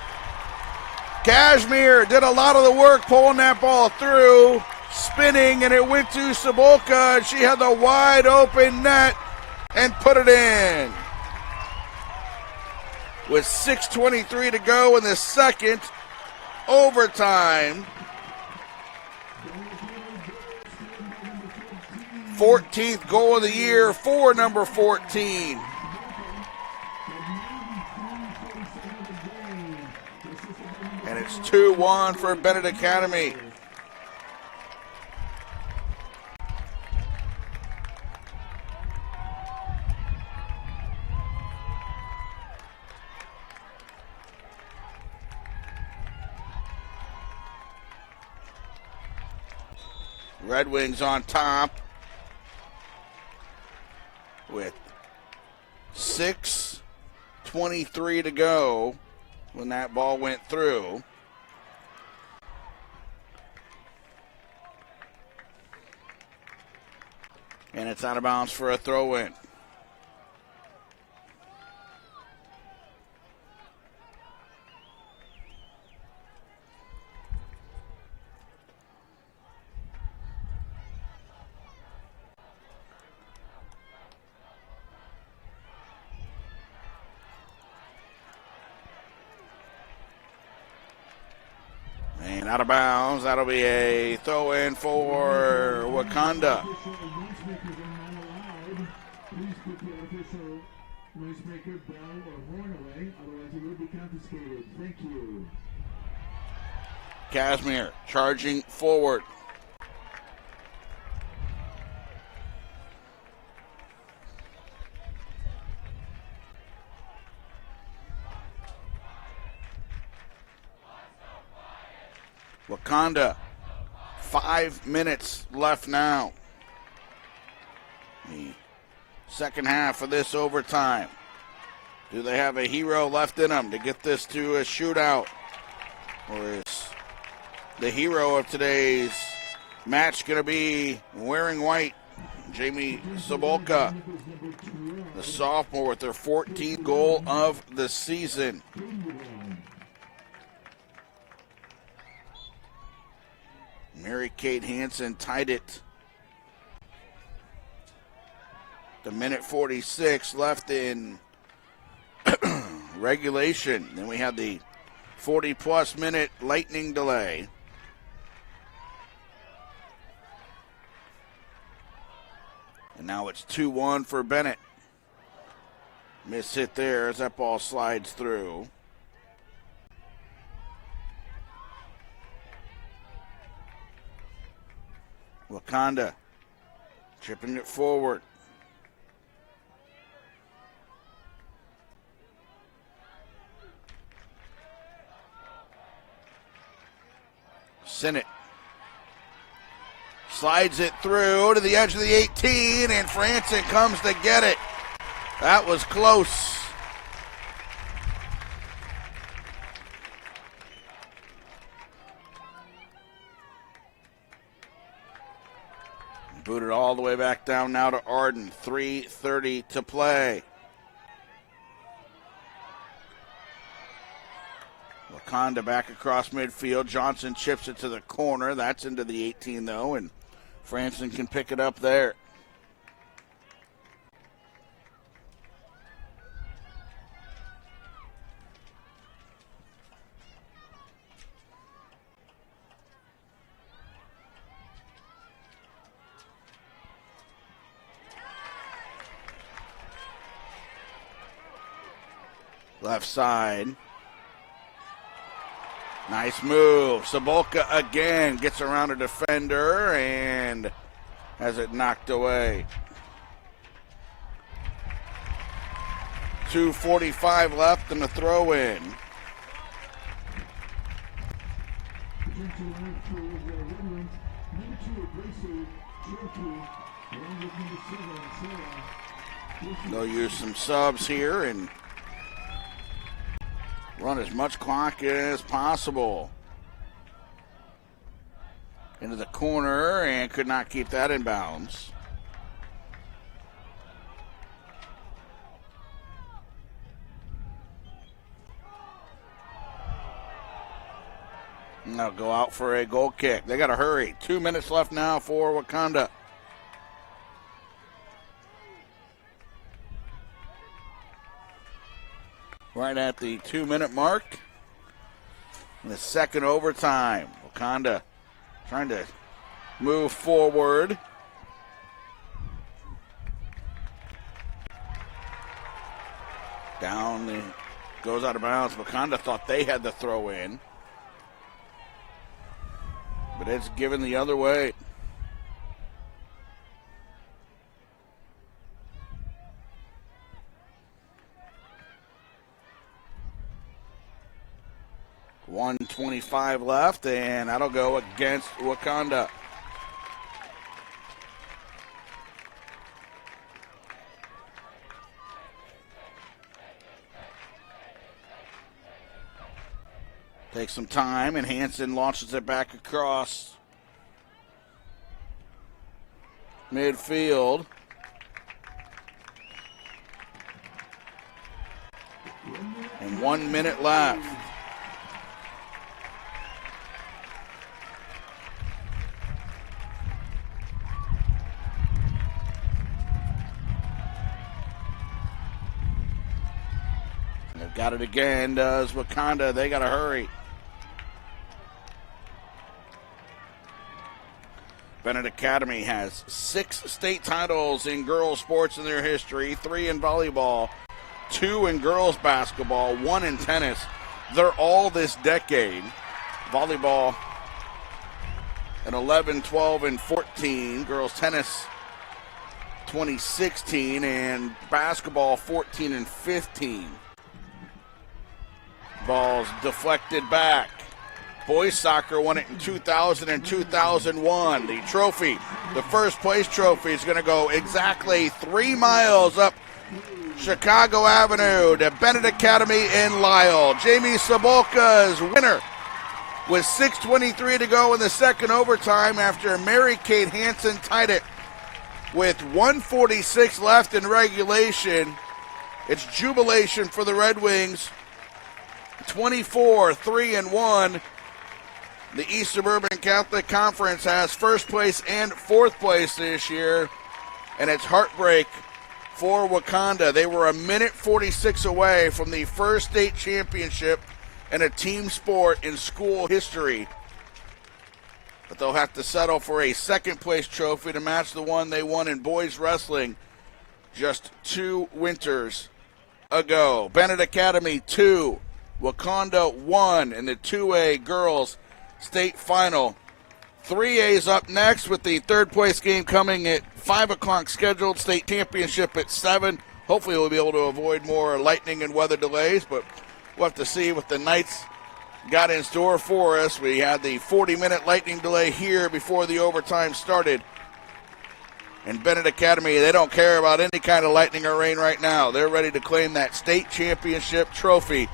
Cashmere did a lot of the work pulling that ball through, spinning, and it went to Sabolka. She had the wide open net and put it in. With 6:23 to go in the second overtime. 14th goal of the year for number 14. And it's 2-1 for Benet Academy. Red Wings on top. 6:23 to go when that ball went through. And it's out of bounds for a throw-in. And out of bounds. That'll be a throw-in for Wauconda. Please put the official noisemaker bell or horn away, otherwise it will be confiscated. Thank you. Casimir charging forward. Wauconda, 5 minutes left now. The second half of this overtime. Do they have a hero left in them to get this to a shootout? Or is the hero of today's match going to be wearing white, Jamie Sobolka, the sophomore, with their 14th goal of the season? Mary Kate Hansen tied it. The minute 46 left in regulation. Then we had the 40-plus minute lightning delay. And now it's 2-1 for Benet. Miss hit there as that ball slides through. Wauconda chipping it forward. Sinnott slides it through to the edge of the 18, and Franson comes to get it. That was close. Booted all the way back down now to Arden. 3:30 to play. Wauconda back across midfield. Johnson chips it to the corner. That's into the 18, though, and Franson can pick it up there. Left side. Nice move. Sobolka again gets around a defender and has it knocked away. 2:45 left and a throw in. They'll use some subs here and run as much clock as possible. Into the corner and could not keep that in bounds. And they'll go out for a goal kick. They got to hurry. 2 minutes left now for Wauconda. Right at the 2-minute mark. In the second overtime. Wauconda trying to move forward. Down, goes out of bounds. Wauconda thought they had the throw in. But it's given the other way. .125 left, and that'll go against Wauconda. Takes some time, and Hansen launches it back across midfield. And 1 minute left. They've got it again, does Wauconda. They got to hurry. Benet Academy has 6 state titles in girls sports in their history, 3 in volleyball, 2 in girls basketball, 1 in tennis. They're all this decade. Volleyball at 11, 12, and 14. Girls tennis 2016, and basketball 14 and 15. Ball's deflected back. Boys soccer won it in 2000 and 2001. The trophy, the first place trophy, is going to go exactly 3 miles up Chicago Avenue to Benet Academy in Lisle. Jamie Sabolka's winner with 6:23 to go in the second overtime after Mary Kate Hansen tied it with 1:46 left in regulation. It's jubilation for the Red Wings. 24-3-1. The East Suburban Catholic Conference has first place and fourth place this year, and it's heartbreak for Wauconda. They were 1:46 away from the first state championship in a team sport in school history. But they'll have to settle for a second place trophy to match the one they won in boys wrestling just 2 winters ago. Benet Academy 2, Wauconda 1 in the 2A girls state final. 3A's up next with the third place game coming at 5 o'clock scheduled. State championship at 7. Hopefully we'll be able to avoid more lightning and weather delays, but we'll have to see what the Knights got in store for us. We had the 40-minute lightning delay here before the overtime started. And Benet Academy, they don't care about any kind of lightning or rain right now. They're ready to claim that state championship trophy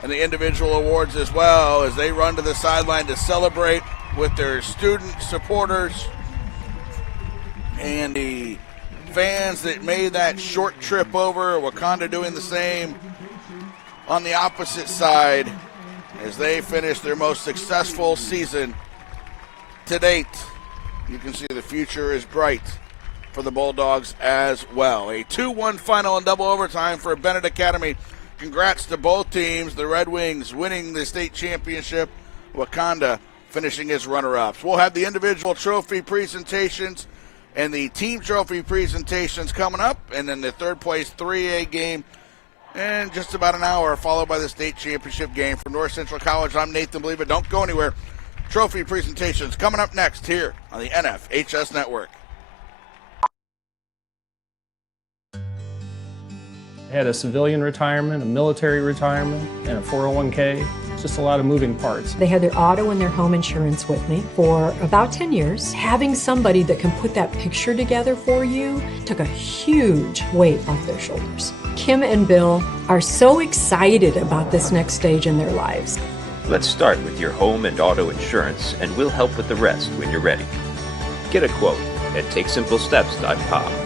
and the individual awards as well as they run to the sideline to celebrate with their student supporters and the fans that made that short trip over. Wauconda doing the same on the opposite side as they finish their most successful season to date. You can see the future is bright for the Bulldogs as well. A 2-1 final in double overtime for Benet Academy. Congrats to both teams. The Red Wings winning the state championship. Wauconda finishing as runner-ups. We'll have the individual trophy presentations and the team trophy presentations coming up, and then the third place 3A game in just about an hour, followed by the state championship game from North Central College. I'm Nathan Believe It. Don't go anywhere. Trophy presentations coming up next here on the NFHS Network. I had a civilian retirement, a military retirement, and a 401k. It's just a lot of moving parts. They had their auto and their home insurance with me for about 10 years. Having somebody that can put that picture together for you took a huge weight off their shoulders. Kim and Bill are so excited about this next stage in their lives. Let's start with your home and auto insurance, and we'll help with the rest when you're ready. Get a quote at TakeSimpleSteps.com.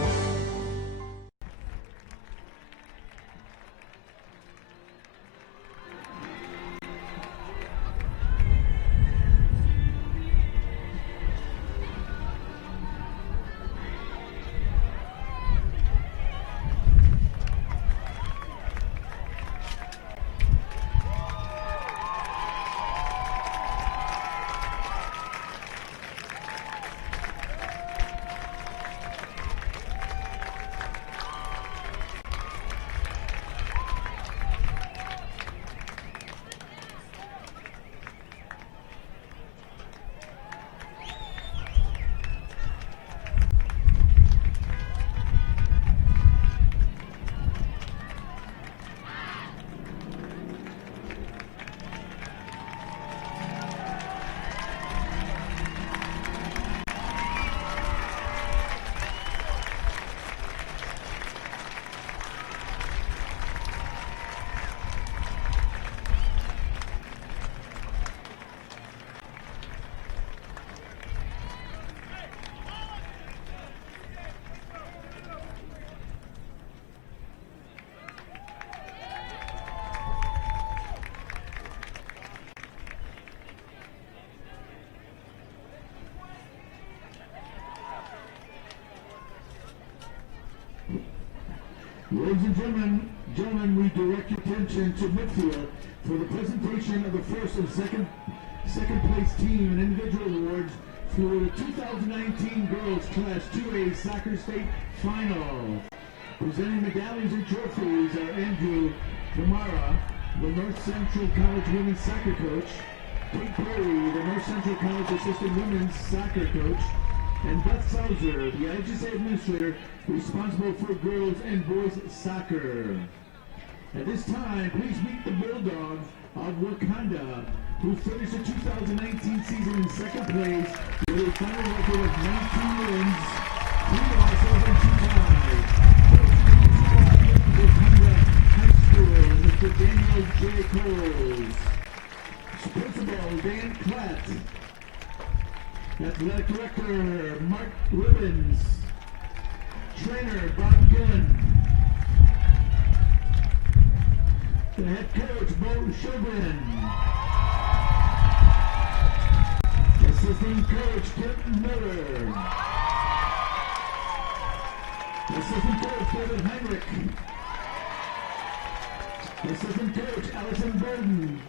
Ladies and gentlemen, we direct your attention to midfield for the presentation of the first and second place team and individual awards for the 2019 Girls Class 2A Soccer State Final. Presenting medallions and trophies are Andrew Kamara, the North Central College Women's Soccer Coach, Kate Perry, the North Central College Assistant Women's Soccer Coach, and Beth Sauser, the IHSA Administrator responsible for girls and boys soccer. At this time, please meet the Bulldogs of Wauconda, who finished the 2019 season in second place with a final record of 19 wins, 3 losses, and 2 ties. Wauconda High School, Mr. Daniel J. Coles. Principal Dan Platt. Athletic Director Mark Ribbons. Trainer Bob Gillen. The head coach Bo Shogren. Assistant coach Kip Miller. Assistant coach David Heinrich. Assistant coach Allison Burden.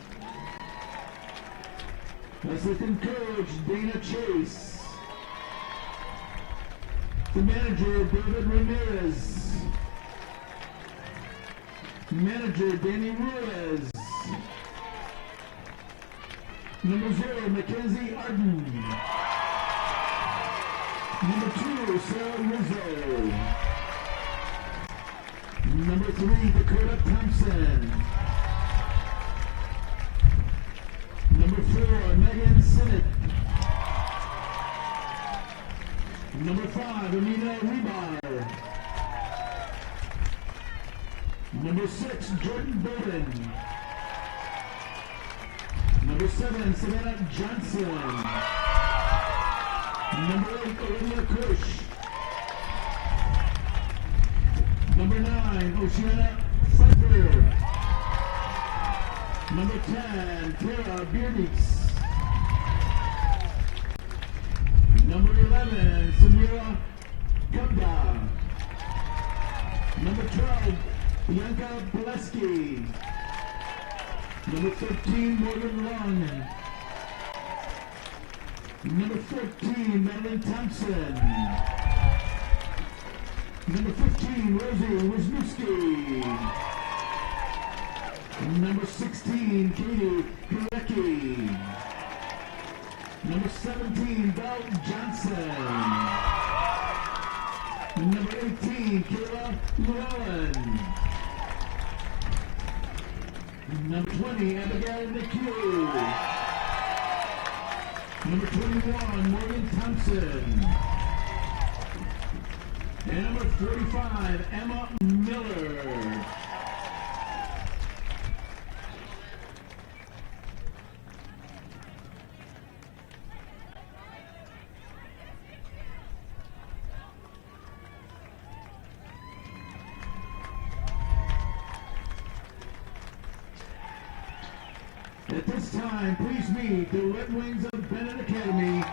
Assistant coach Dana Chase. The manager David Ramirez. Manager Danny Ruiz. Number 0, Mackenzie Arden. Number 2, Sarah Rizzo. Number 3, Dakota Thompson. Number 4, Megan Sinnott. Number 5, Amina Rebar. Number 6, Jordan Bowden. Number 7, Savannah Johnson. Number 8, Olivia Cush. Number 9, Oceana Pfeiffer. Number 10, Tara Bierniks. Number 11, Samira Gupta. Number 12, Bianca Boleski. Number 13, Morgan Long. Number 14, Madeline Thompson. Number 15, Rosie Wisniewski. Number 16, Katie Kurecki. Number 17, Belle Johnson. Number 18, Kayla Llewellyn. Number 20, Abigail McHugh. Number 21, Morgan Thompson. And number 45, Emma Miller. At this time, please meet the Red Wings of Benet Academy,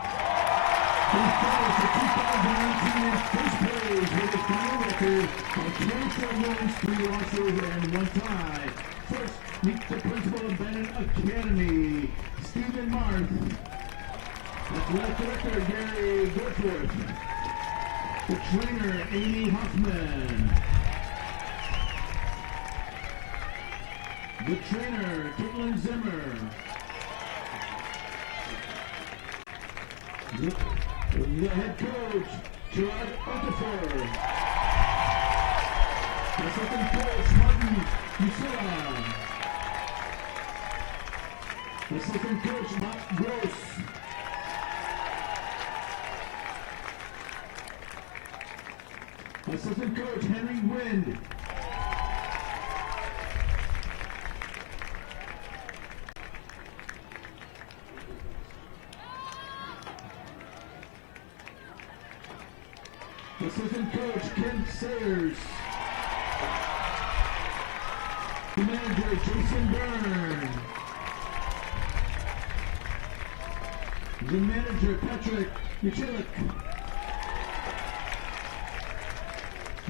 who finished the 2019 in first place with a final record of 24 wins, 3 losses, and 1 tie. First, meet the principal of Benet Academy, Stephen Marth. Athletic Director Gary Goforth. The trainer Amy Hoffman. The trainer, Caitlin Zimmer. The head coach, Gerard Otefer. Assistant coach, Martin Musilla. Assistant coach, Matt Gross. Assistant coach, Henry Wind. Assistant coach, Ken Sayers. The manager, Jason Byrne. The manager, Patrick Michalik.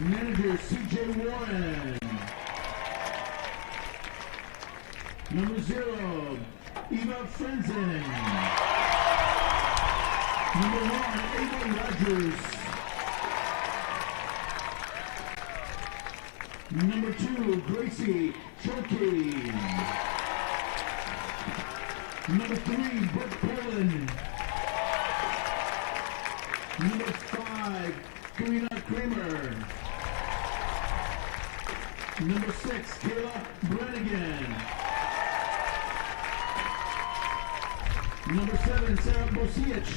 Manager C.J. Warren. Number 0, Eva Frenzen. Number 1, Ava Rogers. Number 2, Gracie Chokey. Number 3, Brooke Poland. Number 5, Karina Kramer. Number 6, Kayla Brannigan. Number 7, Sarah Bosic.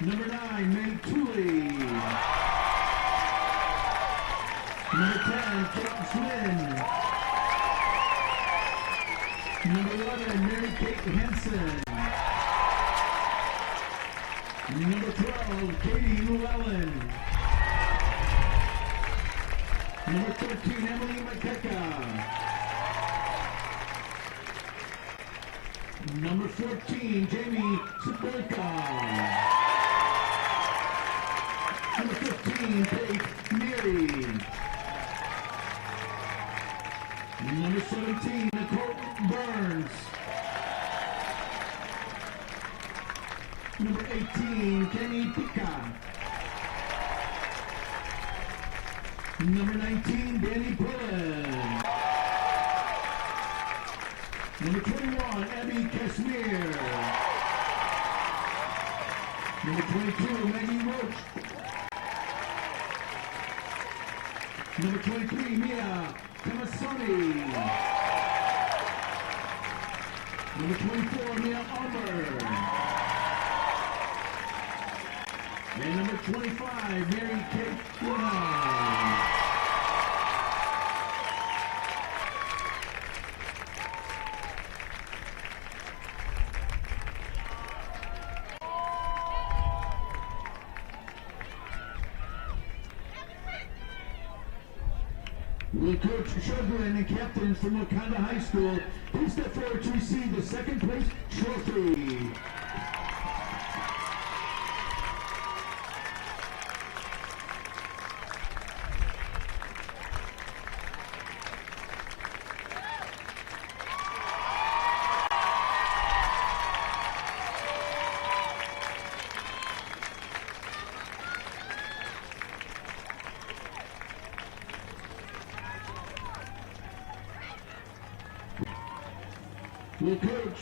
Number 9, May Tooley. Number 10, Kate Flynn. Number 11, Mary Kate Henson. Number 12, Katie Llewellyn. Number 13, Emily Makeka. Number 14, Jamie Sabolka. Number 15, Kate Neary. Number 17, Nicole Burns. Number 18, Kenny Pica. Number 19, Danny Pullen. Number 21, Abby Kashmir. Number 22, Maggie Roach. Number 23, Mia Kamasoni. Number 24, Mia Armour. And number 25, Mary Kate Luna. Will Coach Shogren and captains from Wauconda High School please step forward to receive the second place trophy. Will Coach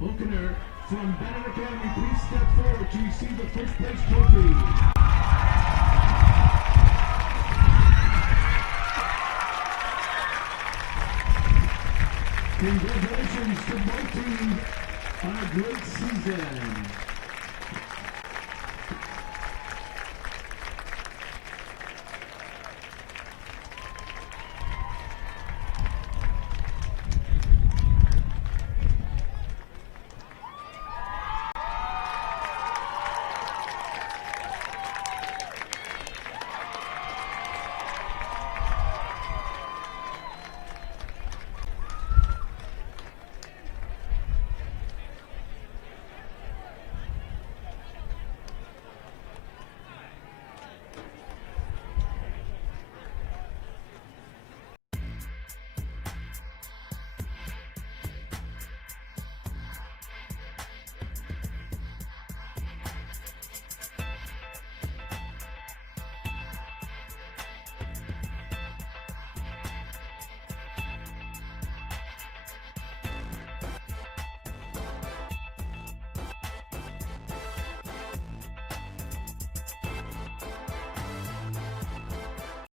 Wauconda from Benet Academy please step forward to receive the first place trophy. Congratulations to both teams on a great season.